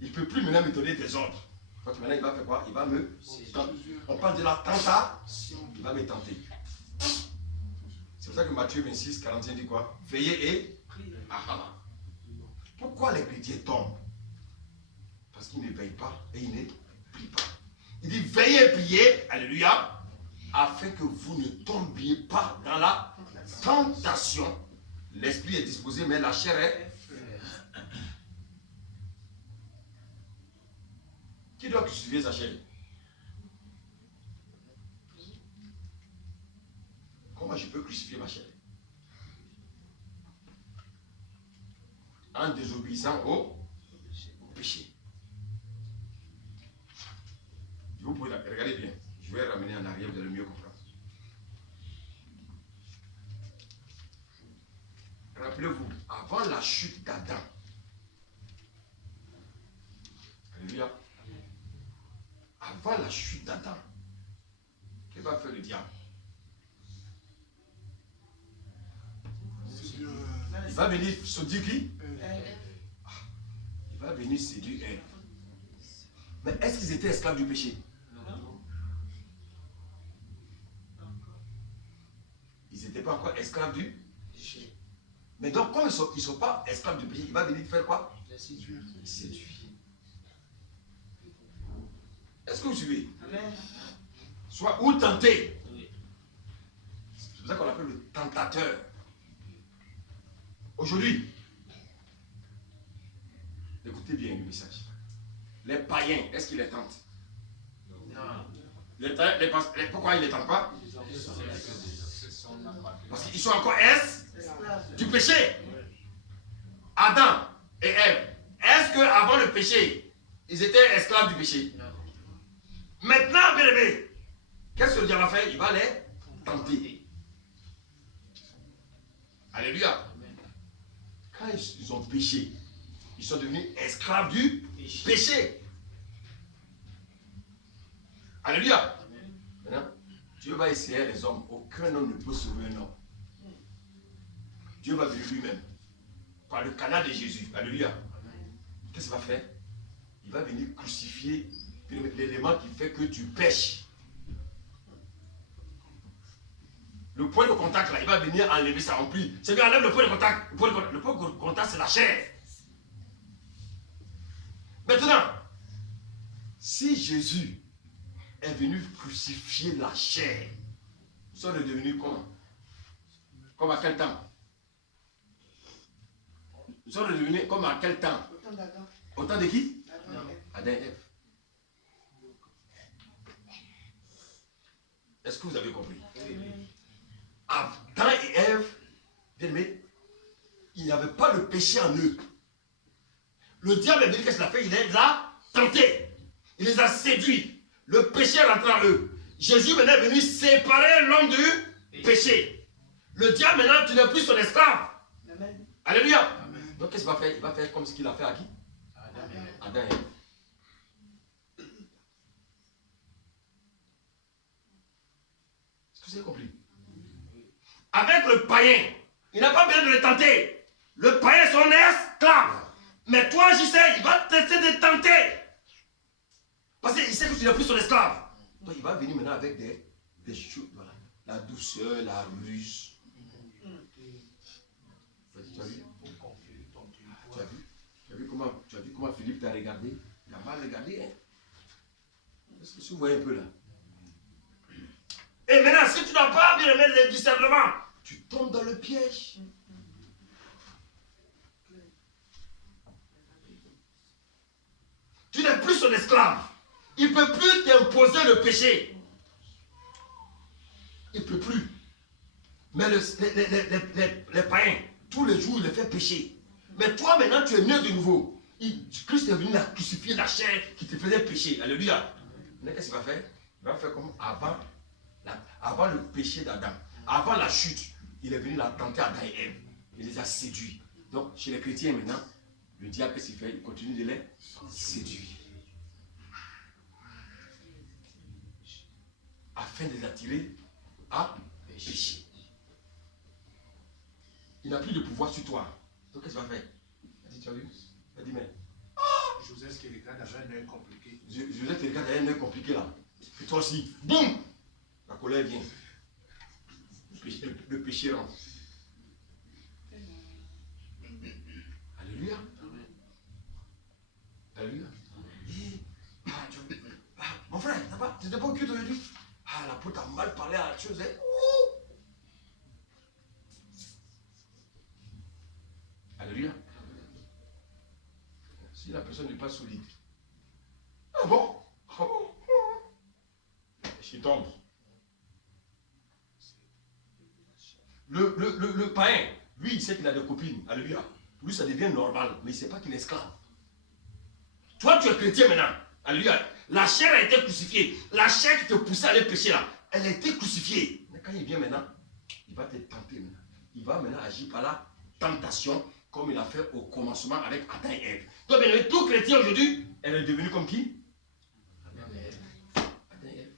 Il ne peut plus maintenant me donner des ordres. Donc maintenant il va faire quoi? Il va me... On parle de la tentation. Il va me tenter. C'est pour ça que Matthieu 26, 41 dit quoi? Veillez et... Ah. Pourquoi les chrétiens tombent? Parce qu'ils ne veillent pas et ils ne prient pas. Il dit veillez et priez, alléluia, afin que vous ne tombiez pas dans la tentation. L'esprit est disposé, mais la chair est... Qui doit crucifier sa chair? Comment je peux crucifier ma chair? En désobéissant au péché. Vous pouvez regarder bien. Je vais ramener en arrière, vous allez mieux comprendre. Rappelez-vous, avant la chute d'Adam, alléluia, avant la chute d'Adam, qu'est-ce va faire le diable? Il va venir séduire qui? Il va venir séduire Ève. Mais est-ce qu'ils étaient esclaves du péché? Ils n'étaient pas encore esclaves du péché. Mais donc, comme ils ne sont pas esclaves du péché, il va venir faire quoi? Séduire. Est-ce que vous suivez? Soit ou tenter. C'est pour ça qu'on l'appelle le tentateur. Aujourd'hui, écoutez bien le message. Les païens, est-ce qu'ils les tentent? Non. Pourquoi ils ne les tentent pas? Parce qu'ils sont encore du péché. Adam et Ève, est-ce qu'avant le péché, ils étaient esclaves du péché? Non. Maintenant, bien aimé, qu'est-ce que le diable va faire? Il va les tenter. Alléluia. Quand ils ont péché, ils sont devenus esclaves du péché. Alléluia. Maintenant, Dieu va essayer les hommes. Aucun homme ne peut sauver un homme. Dieu va venir lui-même. Par le canal de Jésus. Alléluia. Qu'est-ce qu'il va faire? Il va venir crucifier l'élément qui fait que tu pèches. Le point de contact là, il va venir enlever ça, remplir. C'est qu'il enlève le point de contact. Le point de contact, c'est la chair. Maintenant, si Jésus est venu crucifier la chair, nous sommes devenus comment? Comme à quel temps? Nous sommes devenus comme à quel temps? Au temps d'Adam. Au temps de qui? Adam et Ève. Adam et Ève. Est-ce que vous avez compris? Adam et Ève, bien aimé, il n'y avait pas de péché en eux. Le diable est venu, qu'est-ce qu'il a fait? Il les a tentés. Il les a séduits. Le péché rentre en eux. Jésus maintenant est venu séparer l'homme du péché. Le diable maintenant, tu n'es plus son esclave. Amen. Alléluia. Donc qu'est-ce qu'il va faire? Il va faire comme ce qu'il a fait à qui? Adam et Ève. Est-ce que vous avez compris? Avec le païen, il n'a pas besoin de le tenter. Le païen est son esclave. Mais toi, je sais, il va tester de tenter. Parce qu'il sait que tu n'es plus son esclave. Donc il va venir maintenant avec des choses. Voilà. La douceur, la ruse. Tu as vu? Tu as vu comment Philippe t'a regardé? Il a mal regardé, hein? Est-ce que tu vois un peu là? Et maintenant, si tu n'as pas bien aimé le discernement, tu tombes dans le piège. Tu n'es plus son esclave. Il ne peut plus t'imposer le péché. Il ne peut plus. Mais les païens, tous les jours, il les fait pécher. Mais toi, maintenant, tu es né de nouveau. Christ est venu crucifier la chair qui te faisait pécher. Alléluia. Mais qu'est-ce qu'il va faire? Il va faire comme avant le péché d'Adam. Avant la chute, il est venu la tenter Adam et Ève. Il les a séduits. Donc, chez les chrétiens maintenant, le diable, qu'est-ce qu'il fait? Il continue de les séduire. Afin de les attirer à pécher. Il n'a plus de pouvoir sur toi. Donc qu'est-ce qu'il va faire? Il a dit, tu as vu? Il a dit, mais. Joseph qui regarde avait un œil compliqué. Joseph qui regarde avait un œil compliqué là. Et toi aussi, boum! La colère vient. Le péché rentre. Alléluia. Alléluia. Mon frère, tu n'étais pas au culte aujourd'hui? Ah, l'apôtre a mal parlé à la chose. Hein? Alléluia. Si la personne n'est pas solide. Ah bon? Ah bon? Je tombe. Le païen, lui, il sait qu'il a des copines. Alléluia. Lui, ça devient normal, mais il ne sait pas qu'il est esclave. Toi, tu es chrétien maintenant. Alléluia. La chair a été crucifiée. La chair qui te poussait à aller pécher là, elle a été crucifiée. Mais quand il vient maintenant, il va te tenter maintenant. Il va maintenant agir par la tentation, comme il a fait au commencement avec Adam et Ève. Donc, bien, tout chrétien aujourd'hui, elle est devenue comme qui? Adam et Ève. Adam et Ève.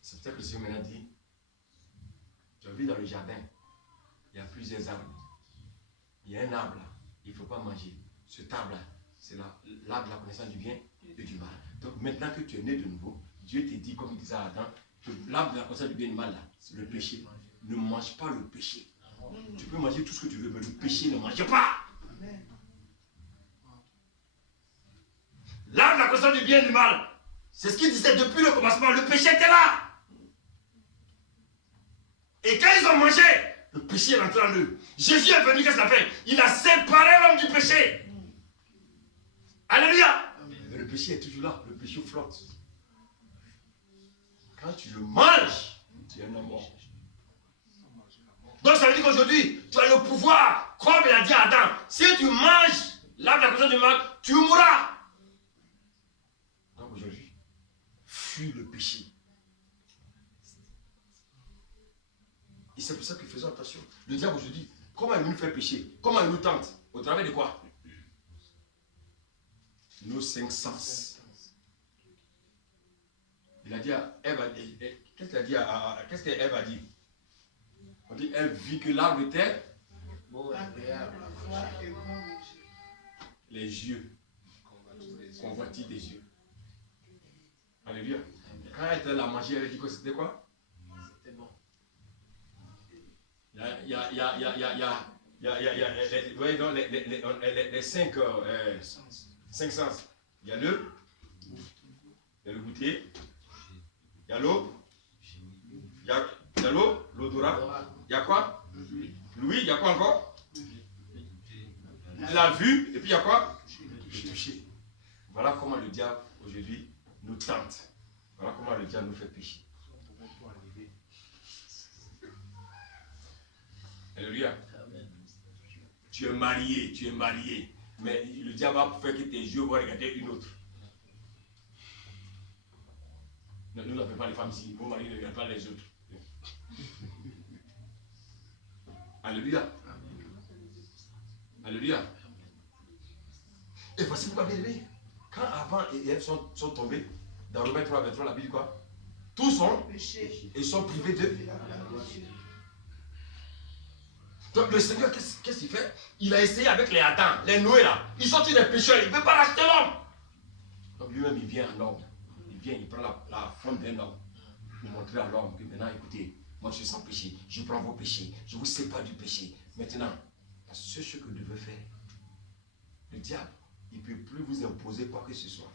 C'est pour ça que le Seigneur maintenant dit, tu as vu dans le jardin, il y a plusieurs arbres. Il y a un arbre là, il ne faut pas manger. Cet arbre là, c'est l'arbre de la connaissance du bien et du mal. Donc maintenant que tu es né de nouveau, Dieu te dit, comme il disait à Adam, que l'arbre de la connaissance du bien et du mal là, c'est le péché. Ne mange pas le péché. Tu peux manger tout ce que tu veux, mais le péché ne mange pas. L'arbre de la connaissance du bien et du mal, c'est ce qu'il disait depuis le commencement, le péché était là. Et quand ils ont mangé, le péché est rentré en eux. Jésus est venu, qu'est-ce qu'il a fait? Il a séparé l'homme du péché. Alléluia. Mais le péché est toujours là, le péché flotte. Quand tu le manges, tu es un homme mort. Donc ça veut dire qu'aujourd'hui, tu as le pouvoir, comme il a dit à Adam, si tu manges l'arbre de la connaissance du mal, tu mourras. Donc aujourd'hui, fuis le péché. Et c'est pour ça que faisons attention. Le diable aujourd'hui, comment il nous fait pécher? Comment il nous tente? Au travers de quoi? Nos 5 sens. Il a dit à Ève, qu'est-ce qu'elle a dit? On dit, elle vit que l'arbre était les yeux, convoitise des yeux. Alléluia. Quand elle l'a mangé, elle a dit que c'était quoi? C'était bon. Il y a les cinq sens. Il y a le goûter, il y a l'eau, il y a l'eau, l'odorat, il y a quoi? L'ouïe, il y a quoi encore? La vue, et puis il y a quoi? Le toucher. Voilà comment le diable aujourd'hui nous tente. Voilà comment le diable nous fait pécher. Alléluia. Tu es marié, mais le diable va faire que tes yeux vont regarder une autre. Ne nous appelez pas les femmes ici, vos maris ne regardent pas les autres. Alléluia. Alléluia. Et voici pourquoi, bien aimé, quand Adam et Ève sont tombés, dans Romains 3, 23, la Bible dit quoi? Tous sont et sont privés de. Donc le Seigneur, qu'est-ce qu'il fait? Il a essayé avec les Adam, les Noé là. Ils sont tous des pécheurs, il ne veut pas racheter l'homme. Donc lui-même, il vient en homme. Il prend la forme d'un homme. Pour montrer à l'homme que maintenant, écoutez, moi je suis sans péché, je prends vos péchés, je vous sépare du péché. Maintenant, c'est ce que Dieu veut faire. Le diable, il ne peut plus vous imposer quoi que ce soit.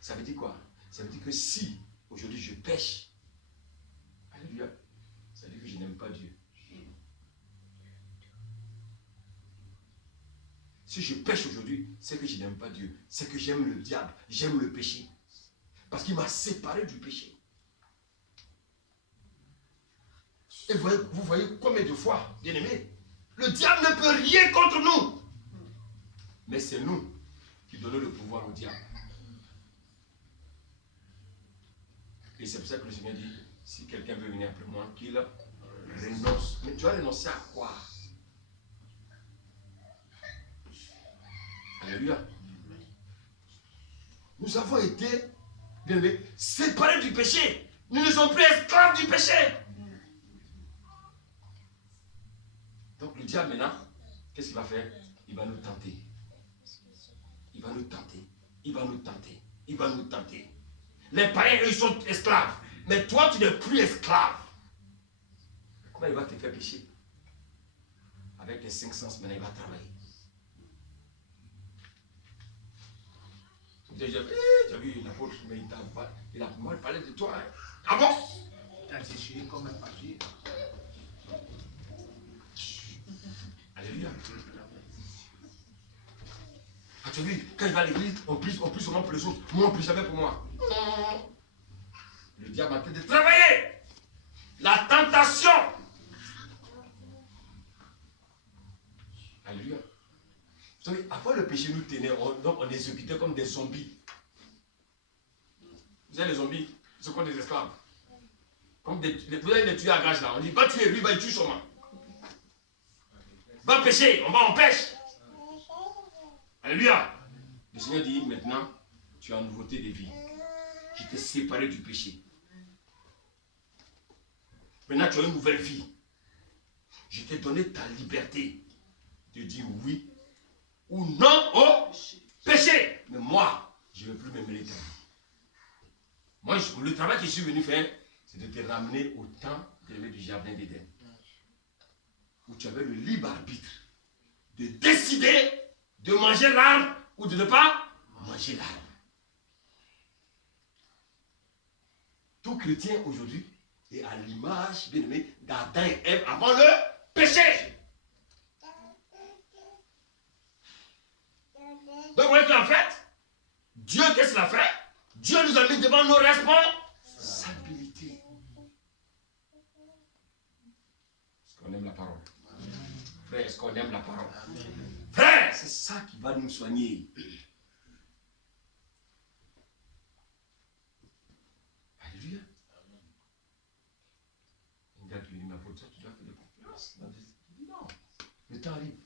Ça veut dire quoi? Ça veut dire que si aujourd'hui je pêche, alléluia, ça veut dire que je n'aime pas Dieu. Si je pêche aujourd'hui, c'est que je n'aime pas Dieu. C'est que j'aime le diable, j'aime le péché. Parce qu'il m'a séparé du péché. Et vous voyez combien de fois, bien aimé, le diable ne peut rien contre nous. Mais c'est nous qui donnons le pouvoir au diable. Et c'est pour ça que le Seigneur dit, si quelqu'un veut venir après moi, qu'il renonce. Mais tu vas renoncer à quoi? Alléluia. Nous avons été, bien aimés, séparés du péché. Nous ne sommes plus esclaves du péché. Donc le diable maintenant, qu'est-ce qu'il va faire? Il va nous tenter. Il va nous tenter. Il va nous tenter. Il va nous tenter. Les païens, eux, ils sont esclaves. Mais toi, tu n'es plus esclave. Comment il va te faire pécher? Avec les 5 sens, maintenant, il va travailler. Tu as vu l'apôtre, mais il a mal parlé de toi. Hein? Ah bon? Il a déchiré comme un papier. Alléluia. Ah, tu as vu, quand il va à l'église, on prie seulement pour les autres. Moi, on ne prie jamais pour moi. Le diable a tenté de travailler. La tentation. Alléluia. Vous savez, avant le péché nous tenait, on exécutait comme des zombies. Vous savez, les zombies, c'est comme des esclaves. Comme vous allez les tuer à gage là. On dit, va tuer, lui, va y tuer sûrement. Va pêcher, on pêche. Alléluia. Le Seigneur dit, maintenant, tu as une nouveauté de vie. Je t'ai séparé du péché. Maintenant, tu as une nouvelle vie. Je t'ai donné ta liberté de dire oui ou non au péché. Mais moi, je ne veux plus me mêler de ta vie. Moi, le travail que je suis venu faire, c'est de te ramener au temps du jardin d'Éden. Où tu avais le libre arbitre de décider de manger l'arbre ou de ne pas manger l'arbre. Tout chrétien aujourd'hui est à l'image, bien aimé, d'Adam et Ève avant le péché. Donc, vous voyez qu'en fait, Dieu, qu'est-ce qu'il a fait? Dieu nous a mis devant nos responsabilités. Est-ce qu'on aime la parole? Frère, est-ce qu'on aime la parole? Frère, c'est ça qui va nous soigner. Alléluia. Un gars qui lui dit, mais pour ça, tu dois faire de confiance. Non, le temps arrive.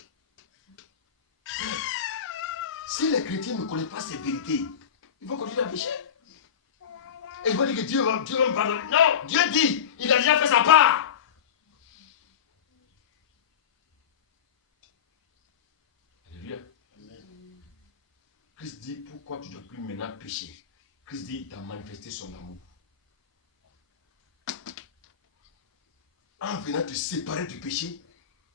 Si les chrétiens ne connaissent pas ces vérités, ils vont continuer à pécher. Et il va dire que Dieu va me pardonner. Non, Dieu dit, il a déjà fait sa part. Alléluia. Christ dit, pourquoi tu ne dois plus maintenant pécher? Christ dit, il t'a manifesté son amour. En venant te séparer du péché,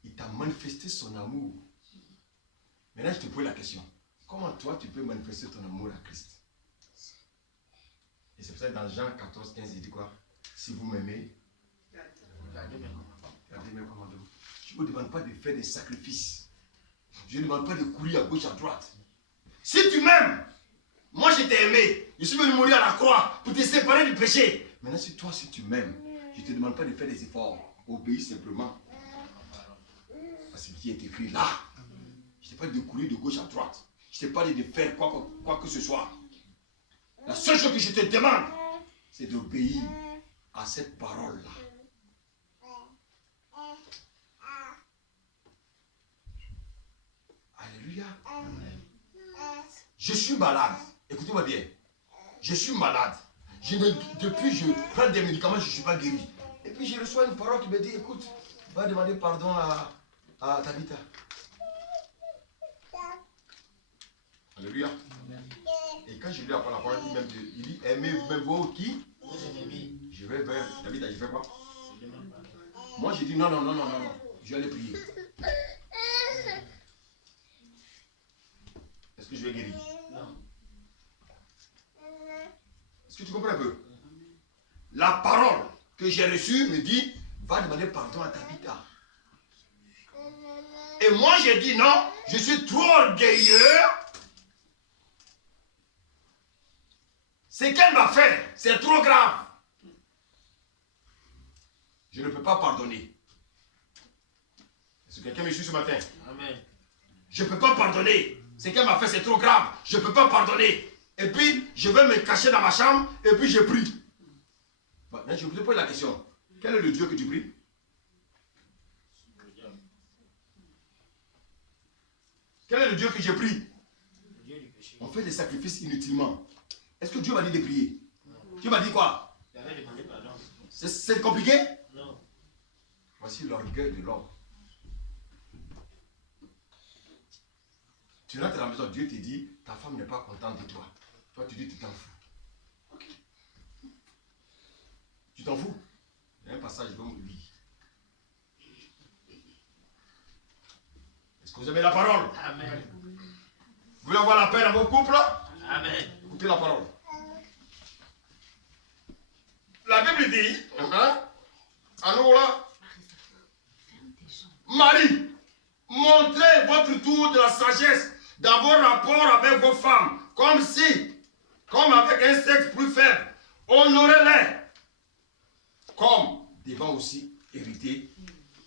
il t'a manifesté son amour. Maintenant, je te pose la question. Comment toi, tu peux manifester ton amour à Christ? Et c'est pour ça que dans Jean 14, 15, il dit quoi? Si vous m'aimez, gardez mes commandements. Je ne vous demande pas de faire des sacrifices. Je ne demande pas de courir à gauche, à droite. Si tu m'aimes, moi je t'ai aimé. Je suis venu mourir à la croix pour te séparer du péché. Maintenant, si tu m'aimes, je ne te demande pas de faire des efforts. Obéis simplement à ce qui est écrit là. Je ne t'ai pas dit de courir de gauche à droite. Je ne t'ai pas dit de faire quoi que ce soit. La seule chose que je te demande, c'est d'obéir à cette parole-là. Alléluia. Je suis malade. Écoutez-moi bien. Je suis malade. Depuis que je prends des médicaments, je ne suis pas guéri. Et puis je reçois une parole qui me dit, écoute, va demander pardon à Tabitha. Alléluia. Et quand je lui apprends la parole, il dit, aimez-vous qui? Je vais vers Tabitha, je fais quoi? Moi j'ai dit non. Je vais aller prier. Est-ce que je vais guérir? Non. Est-ce que tu comprends un peu? La parole que j'ai reçue me dit, va demander pardon à Tabitha. Et moi j'ai dit non, je suis trop orgueilleux. Ce qu'elle m'a fait, c'est trop grave. Je ne peux pas pardonner. Est-ce que quelqu'un me suit ce matin? Amen. Je ne peux pas pardonner. Ce qu'elle m'a fait, c'est trop grave. Je ne peux pas pardonner. Et puis, je vais me cacher dans ma chambre et puis je prie. Maintenant, je vous pose la question. Quel est le Dieu que tu pries? Quel est le Dieu que je prie? On fait des sacrifices inutilement. Est-ce que Dieu m'a dit de prier? Dieu m'a dit quoi? C'est compliqué? Non. Voici l'orgueil de l'homme. Tu rentres à la maison, Dieu te dit, ta femme n'est pas contente de toi. Toi, tu dis, tu t'en fous. Ok. Tu t'en fous? Il y a un passage, je vais vous lire. Est-ce que vous aimez la parole? Amen. Vous voulez avoir la paix dans vos couples? Amen. Écoutez la parole. La Bible dit, à nous là, Marie, montrez votre tour de la sagesse dans vos rapports avec vos femmes, comme avec un sexe plus faible. Honorez-les, comme devant aussi hériter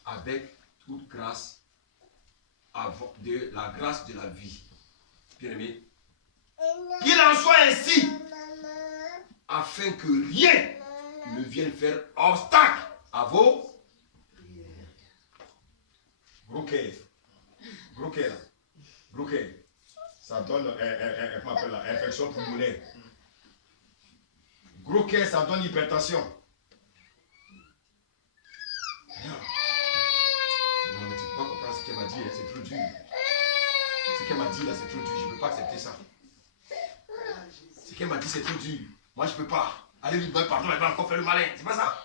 avec toute grâce de la grâce de la vie. Bien-aimé, qu'il en soit ainsi, afin que rien ne vienne faire obstacle à vos gros cœur. Ça donne infection pulmonaire. Gros cœur, ça donne hypertension. Non, mais tu ne peux pas comprendre ce qu'elle m'a dit, hein, c'est trop dur. Ce qu'elle m'a dit là, c'est trop dur, je ne peux pas accepter ça. Ce qu'elle m'a dit, c'est trop dur. Moi, je ne peux pas. Allez lui demander pardon, elle va encore faire le malin. C'est pas ça?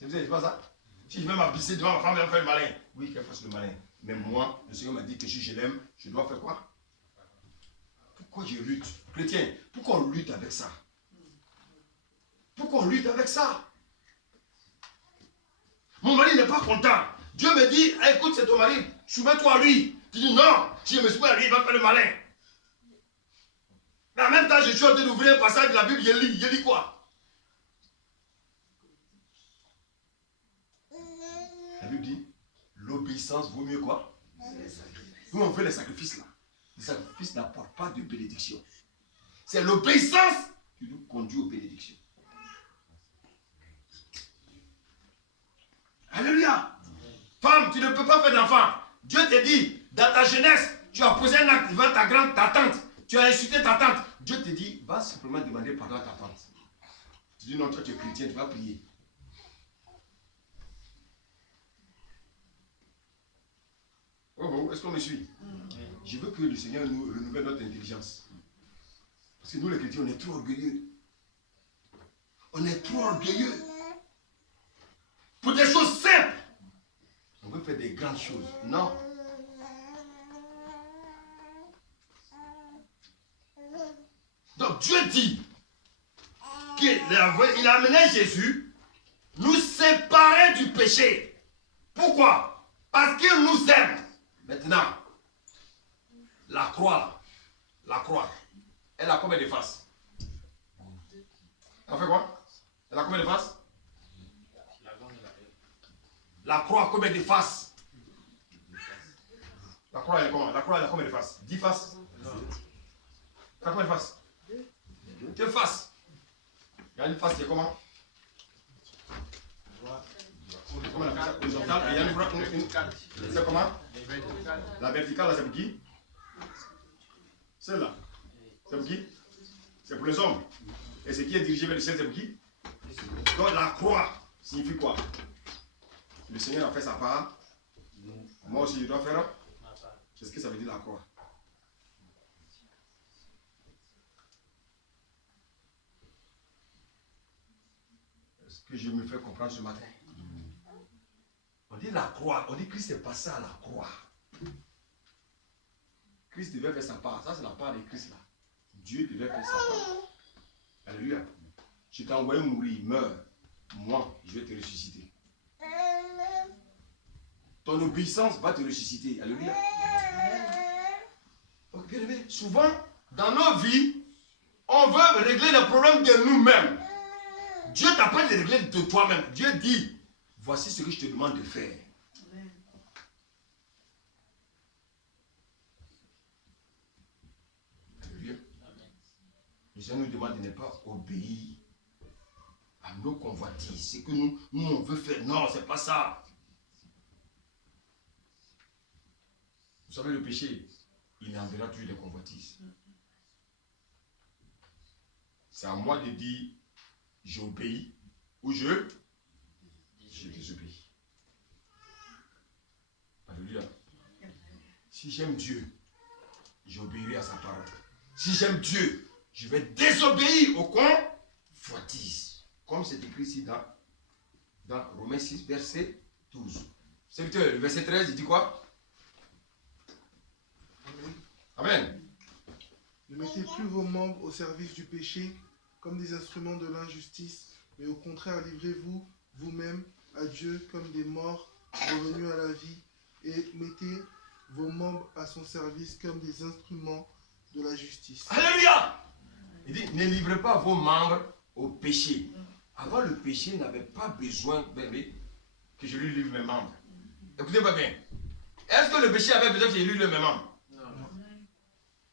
C'est pas ça? Si je vais m'abysser devant ma femme, elle va faire le malin. Oui, qu'elle fasse le malin. Mais moi, le Seigneur m'a dit que si je l'aime, je dois faire quoi? Pourquoi je lutte? Chrétien, pourquoi on lutte avec ça? Pourquoi on lutte avec ça? Mon mari n'est pas content. Dieu me dit, hey, écoute, c'est ton mari, soumets-toi à lui. Tu dis non, si je me soumets à lui, il va faire le malin. Mais en même temps, je suis en train d'ouvrir un passage de la Bible, je lis quoi? La Bible dit, l'obéissance vaut mieux quoi? Nous, on fait les sacrifices là. Les sacrifices n'apportent pas de bénédiction. C'est l'obéissance qui nous conduit aux bénédictions. Alléluia. Femme, tu ne peux pas faire d'enfant. Dieu te dit, dans ta jeunesse, tu as posé un acte devant ta tante. Tu as insulté ta tante. Dieu te dit, va simplement demander pardon à ta tante. Tu dis non, toi tu es chrétien, tu vas prier. Oh, est-ce qu'on me suit? Je veux que le Seigneur nous renouvelle notre intelligence. Parce que nous les chrétiens, on est trop orgueilleux. On est trop orgueilleux. Pour des choses simples, on veut faire des grandes choses. Non. Donc Dieu dit qu'il a amené Jésus nous séparer du péché. Pourquoi? Parce qu'il nous aime. Maintenant, la croix, elle a combien de faces? Elle fait quoi? Elle a combien de faces? La croix a combien de faces? La croix, elle est comment? La croix, elle a combien de faces? 10 faces? Elle a combien de faces? 2 faces. Il y a une face qui est comment? Comment on appelle ça? Horizontale. Et il y a une c'est comment? La verticale, là, c'est pour qui? Celle-là. C'est pour qui? C'est pour les hommes. Et ce qui est dirigé vers le ciel, c'est pour qui? Donc la croix signifie quoi? Le Seigneur a fait sa part. Moi aussi, je dois faire. C'est ce que ça veut dire la croix. Est-ce que je me fais comprendre ce matin? On dit la croix, on dit Christ est passé à la croix. Christ devait faire sa part. Ça, c'est la part de Christ là. Dieu devait faire sa part. Alléluia. Je t'ai envoyé mourir, meurs. Moi, je vais te ressusciter. Ton obéissance va te ressusciter. Alléluia. Donc, bien aimé, souvent, dans nos vies, on veut régler le problème de nous-mêmes. Dieu t'a pas de régler de toi-même. Dieu dit, voici ce que je te demande de faire. Alléluia. Le Seigneur nous demande de ne pas obéir à nos convoitises. C'est que nous on veut faire. Non, c'est pas ça. Vous savez, le péché, il enverra toujours des convoitises. C'est à moi de dire, j'obéis ou je désobéis. Alléluia. Si j'aime Dieu, j'obéirai à sa parole. Si j'aime Dieu, je vais désobéir au convoitises. Comme c'est écrit ici dans Romains 6, verset 12. Serviteur, le verset 13, il dit quoi? Amen. Ne mettez plus vos membres au service du péché comme des instruments de l'injustice, mais au contraire, livrez-vous vous-même à Dieu comme des morts revenus à la vie, et mettez vos membres à son service comme des instruments de la justice. Alléluia! Il dit, ne livrez pas vos membres au péché. Avant, le péché n'avait pas besoin, que je lui livre mes membres. Écoutez-moi bien. Est-ce que le péché avait besoin que je lui livre mes membres?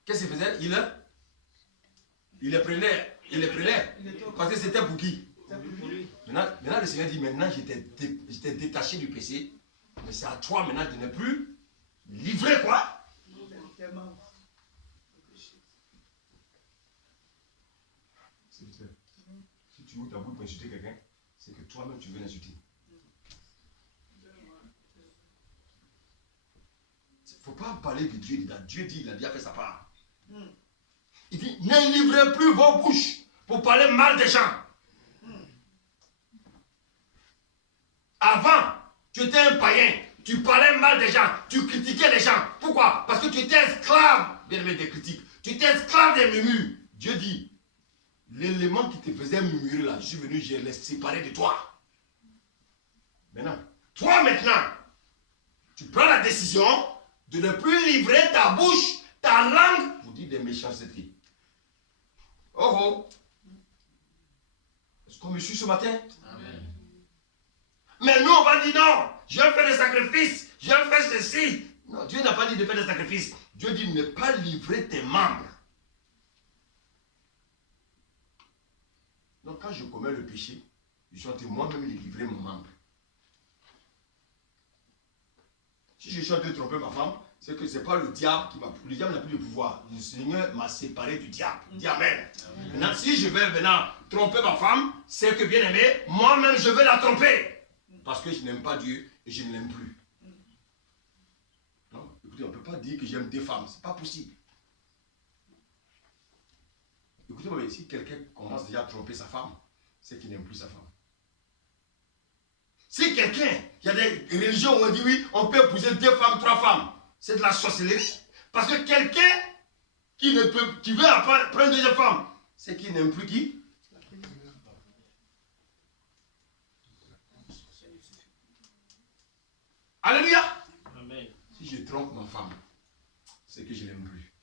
Qu'est-ce qu'il faisait? Il les prenait. Parce que c'était pour qui? Maintenant, le Seigneur dit, maintenant j'étais détaché du péché, mais c'est à toi maintenant de ne plus livrer quoi? Si tu ouvres ta bouche pour insulter quelqu'un, c'est que toi-même tu veux l'insulter. Il ne faut pas parler de Dieu. Dieu dit, il a déjà fait sa part. Il dit, ne livrez plus vos bouches pour parler mal des gens. Avant, tu étais un païen, tu parlais mal des gens, tu critiquais les gens. Pourquoi? Parce que tu étais esclave, bien aimé, des critiques. Tu étais esclave des murmures. Dieu dit, l'élément qui te faisait murmurer là, je suis venu, je l'ai séparé de toi. Maintenant, tu prends la décision de ne plus livrer ta bouche, ta langue, pour dire des méchancetés. Oh oh. Est-ce qu'on me suit ce matin? Amen. Mais nous, on va dire non, je vais faire des sacrifices, je vais faire ceci. Non, Dieu n'a pas dit de faire des sacrifices. Dieu dit ne pas livrer tes membres. Donc quand je commets le péché, je suis en train moi-même de livrer mon membre. Si je suis en train de tromper ma femme, c'est que ce n'est pas le diable qui m'a... Le diable n'a plus de pouvoir. Le Seigneur m'a séparé du diable. Dis Amen. Maintenant, si je vais maintenant tromper ma femme, c'est que bien aimé, moi-même je vais la tromper. Parce que je n'aime pas Dieu et je ne l'aime plus. Non, écoutez, on ne peut pas dire que j'aime des femmes. Ce n'est pas possible. Écoutez-moi, si quelqu'un commence déjà à tromper sa femme, c'est qu'il n'aime plus sa femme. Si quelqu'un, il y a des religions où on dit oui, on peut épouser 2 femmes, 3 femmes, c'est de la sorcellerie. Parce que quelqu'un qui veut prendre une deuxième femme, c'est qu'il n'aime plus qui? Alléluia. Amen. Si je trompe ma femme, c'est que je ne l'aime plus.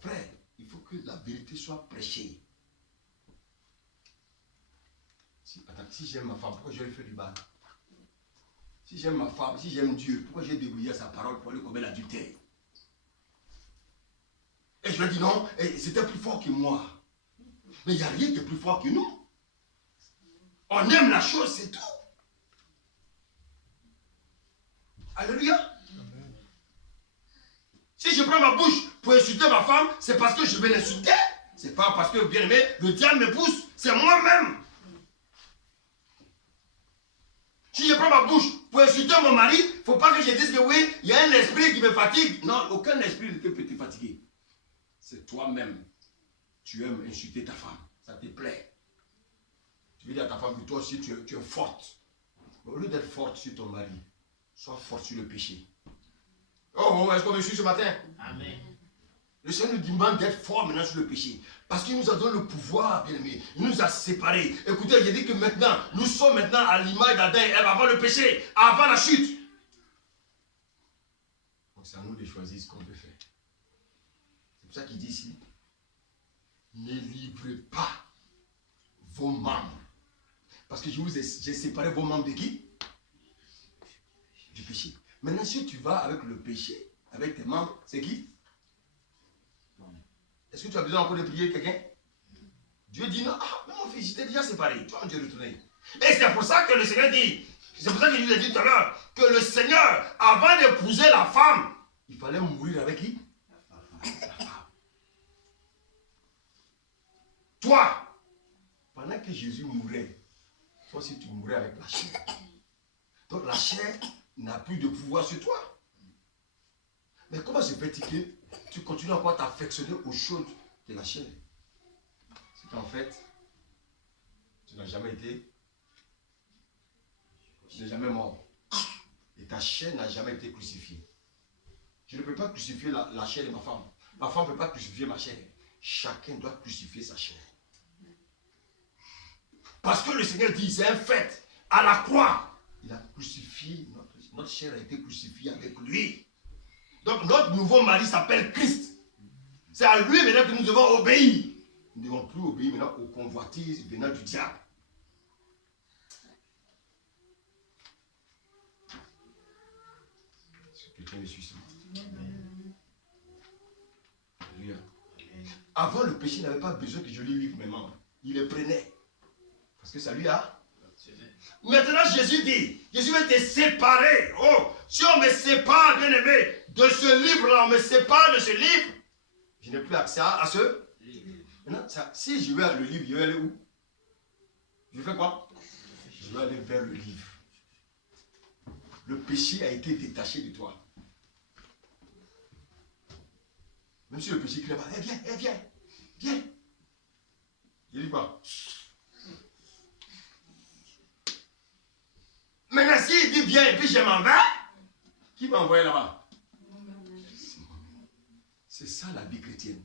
Frère, il faut que la vérité soit prêchée. Si j'aime ma femme, pourquoi je vais lui faire du mal? Si j'aime ma femme, si j'aime Dieu, pourquoi j'ai débrouillé sa parole pour lui commettre l'adultère? Et je lui ai dit non, c'était plus fort que moi. Mais il n'y a rien qui est plus fort que nous. On aime la chose, c'est tout. Alléluia. Si je prends ma bouche pour insulter ma femme, c'est parce que je vais l'insulter. C'est pas parce que, bien aimé, le diable me pousse, c'est moi-même. Si je prends ma bouche pour insulter mon mari, il ne faut pas que je dise que oui, il y a un esprit qui me fatigue. Non, aucun esprit ne peut te fatiguer. C'est toi-même. Tu aimes insulter ta femme. Ça te plaît. Tu veux dire à ta femme que toi aussi tu es forte. Mais au lieu d'être forte sur ton mari, sois forte sur le péché. Oh, est-ce qu'on me suit ce matin? Amen. Le Seigneur nous demande d'être fort maintenant sur le péché. Parce qu'il nous a donné le pouvoir, bien aimé. Il nous a séparés. Écoutez, j'ai dit que maintenant, nous sommes maintenant à l'image d'Adam et Ève avant le péché, avant la chute. Donc c'est à nous de choisir ce qu'on veut faire. C'est pour ça qu'il dit ici, ne livrez pas vos membres. Parce que j'ai séparé vos membres de qui? Du péché. Maintenant, si tu vas avec le péché, avec tes membres, c'est qui? Est-ce que tu as besoin encore de prier quelqu'un? Dieu dit non, mais mon fils, j'étais déjà séparé, tu vas me retourner. Et c'est pour ça que le Seigneur dit, c'est pour ça que je vous ai dit tout à l'heure, que le Seigneur, avant d'épouser la femme, il fallait mourir avec qui? La femme. Toi, pendant que Jésus mourait, toi aussi tu mourais avec la chair. Donc la chair n'a plus de pouvoir sur toi. Mais comment se fait-il que tu continues encore à t'affectionner aux choses de la chair? C'est qu'en fait, tu n'as jamais été, tu n'es jamais mort. Et ta chair n'a jamais été crucifiée. Je ne peux pas crucifier la chair de ma femme. Ma femme ne peut pas crucifier ma chair. Chacun doit crucifier sa chair. Parce que le Seigneur dit, c'est un fait. À la croix, il a crucifié, notre chair a été crucifiée avec lui. Donc notre nouveau mari s'appelle Christ. C'est à lui maintenant que nous devons obéir. Nous ne devons plus obéir maintenant aux convoitises venant du diable. Est-ce que quelqu'un me suit ça? Alléluia. Avant, le péché n'avait pas besoin que je lui livre mes membres. Il les prenait. Parce que ça lui a... Maintenant, Jésus dit, Jésus va te séparer. Oh, si on me sépare, bien aimé, de ce livre-là, on me sépare de ce livre, je n'ai plus accès à ce livre. Maintenant, si je vais le livre, je vais aller où? Je fais quoi? Je vais aller vers le livre. Le péché a été détaché de toi. Même si le péché crie, viens. Il dit quoi? Maintenant, s'il dit viens et puis je m'en vais, qui m'a envoyé là-bas? C'est ça la vie chrétienne.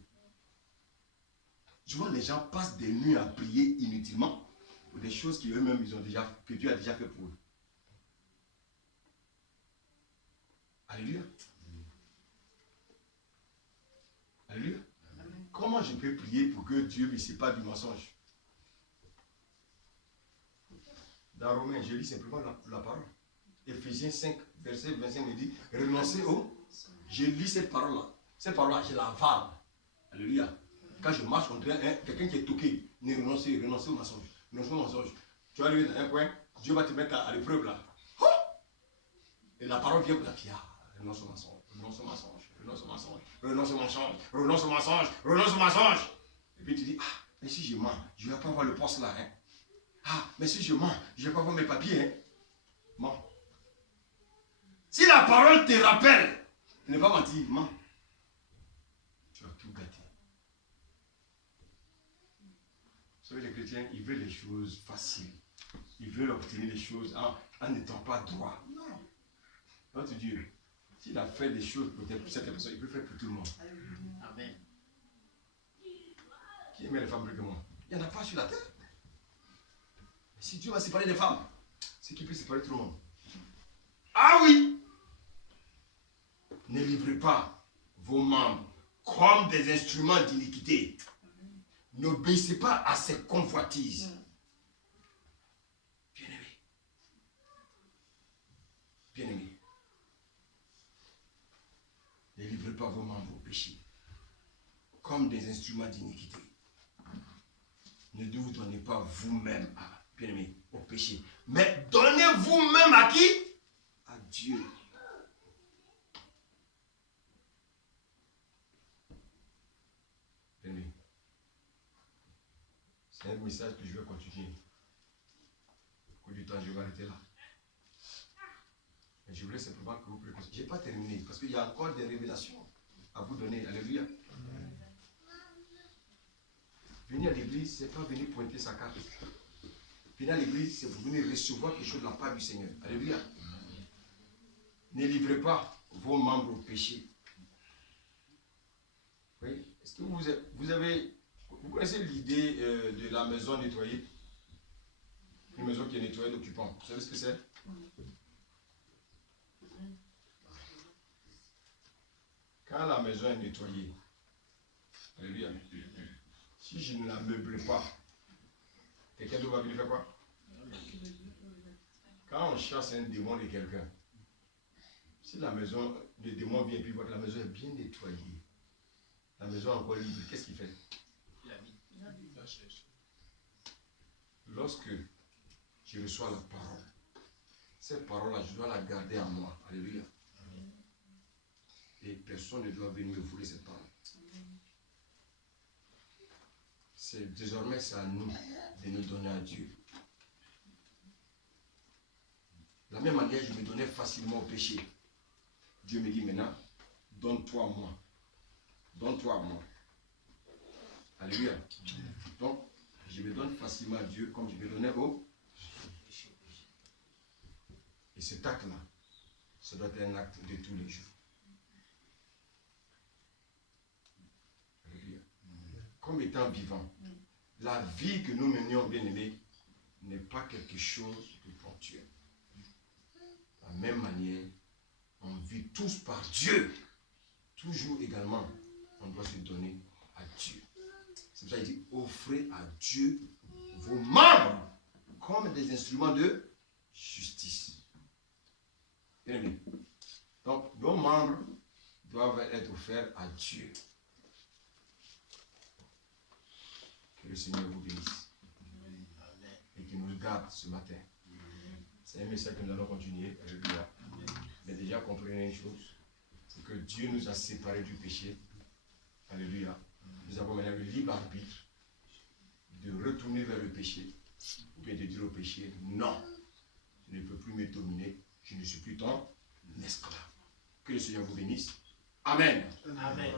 Souvent, les gens passent des nuits à prier inutilement pour des choses qu'eux-mêmes, que Dieu a déjà fait pour eux. Alléluia. Alléluia. Comment je peux prier pour que Dieu me sépare du mensonge? Dans Romains, je lis simplement la parole. Éphésiens 5, verset 25 me dit, renoncez au... Je lis cette parole-là. Cette parole-là, je la avale. Alléluia. Quand je marche contre quelqu'un qui est toqué, ne renoncez au mensonge. Renoncez au mensonge. Tu vas arriver dans un coin, Dieu va te mettre à l'épreuve là. Oh! Et la parole vient pour la pierre. renonce au mensonge, renonce au mensonge, renonce au mensonge, renonce au mensonge, renonce au mensonge, renonce au mensonge. Et puis tu dis, ah, mais si je mens, je ne vais pas avoir le poste là. Hein. Ah, mais si je mens, je ne vais pas avoir mes papiers. Hein. Mens. Si la parole te rappelle, tu n'es pas menti, mens. Tu as tout gâté. Vous savez, les chrétiens, ils veulent les choses faciles. Ils veulent obtenir les choses en n'étant pas droit. Non. Notre Dieu, s'il a fait des choses pour cette personne, il peut faire pour tout le monde. Amen. Qui aimait les femmes plus que moi? Il n'y en a pas sur la terre. Si Dieu va séparer des femmes, c'est qu'il peut séparer tout le monde. Ah oui! Ne livrez pas vos membres comme des instruments d'iniquité. N'obéissez pas à ces convoitises. Bien-aimés. Bien-aimés. Ne livrez pas vos membres au péché comme des instruments d'iniquité. Ne vous donnez pas vous-même, bien-aimés, au péché. Mais donnez vous-même à qui? À Dieu. Bien-aimés. C'est un message que je vais continuer. Au cours du temps, je vais arrêter là. Mais je voulais simplement que vous puissiez. Je n'ai pas terminé parce qu'il y a encore des révélations à vous donner. Alléluia. Venir à l'église, ce n'est pas venir pointer sa carte. Venir à l'église, c'est pour venir recevoir quelque chose de la part du Seigneur. Alléluia. Ne livrez pas vos membres au péché. Oui. Est-ce que vous connaissez l'idée de la maison nettoyée? Une maison qui est nettoyée d'occupants. Vous savez ce que c'est? Quand la maison est nettoyée, alléluia, si je ne la meuble pas, quelqu'un d'autre va venir faire quoi? Quand on chasse un démon de quelqu'un, si la maison, le démon vient et puis voit que la maison est bien nettoyée, la maison est encore libre, qu'est-ce qu'il fait? Lorsque je reçois la parole, cette parole-là, je dois la garder en moi. Alléluia. Et personne ne doit venir me voler cette parole. Désormais, c'est à nous de nous donner à Dieu. De la même manière, je me donnais facilement au péché. Dieu me dit maintenant, donne-toi à moi. Donne-toi à moi. Alléluia. Donc, je me donne facilement à Dieu comme je me donnais au péché. Et cet acte-là, ça doit être un acte de tous les jours. Alléluia. Comme étant vivant, la vie que nous menions, bien-aimés, n'est pas quelque chose de ponctuel. De la même manière, on vit tous par Dieu. Toujours également, on doit se donner à Dieu. C'est pour ça qu'il dit, offrez à Dieu vos membres comme des instruments de justice. Bien-aimés. Donc, nos membres doivent être offerts à Dieu. Que le Seigneur vous bénisse. Et qu'il nous garde ce matin. C'est un message que nous allons continuer. Mais déjà, comprenez une chose. C'est que Dieu nous a séparés du péché. Alléluia. Nous avons maintenant le libre arbitre de retourner vers le péché. Ou bien de dire au péché, non, tu ne peux plus me dominer. Je ne suis plus ton esclave. Que le Seigneur vous bénisse. Amen. Amen.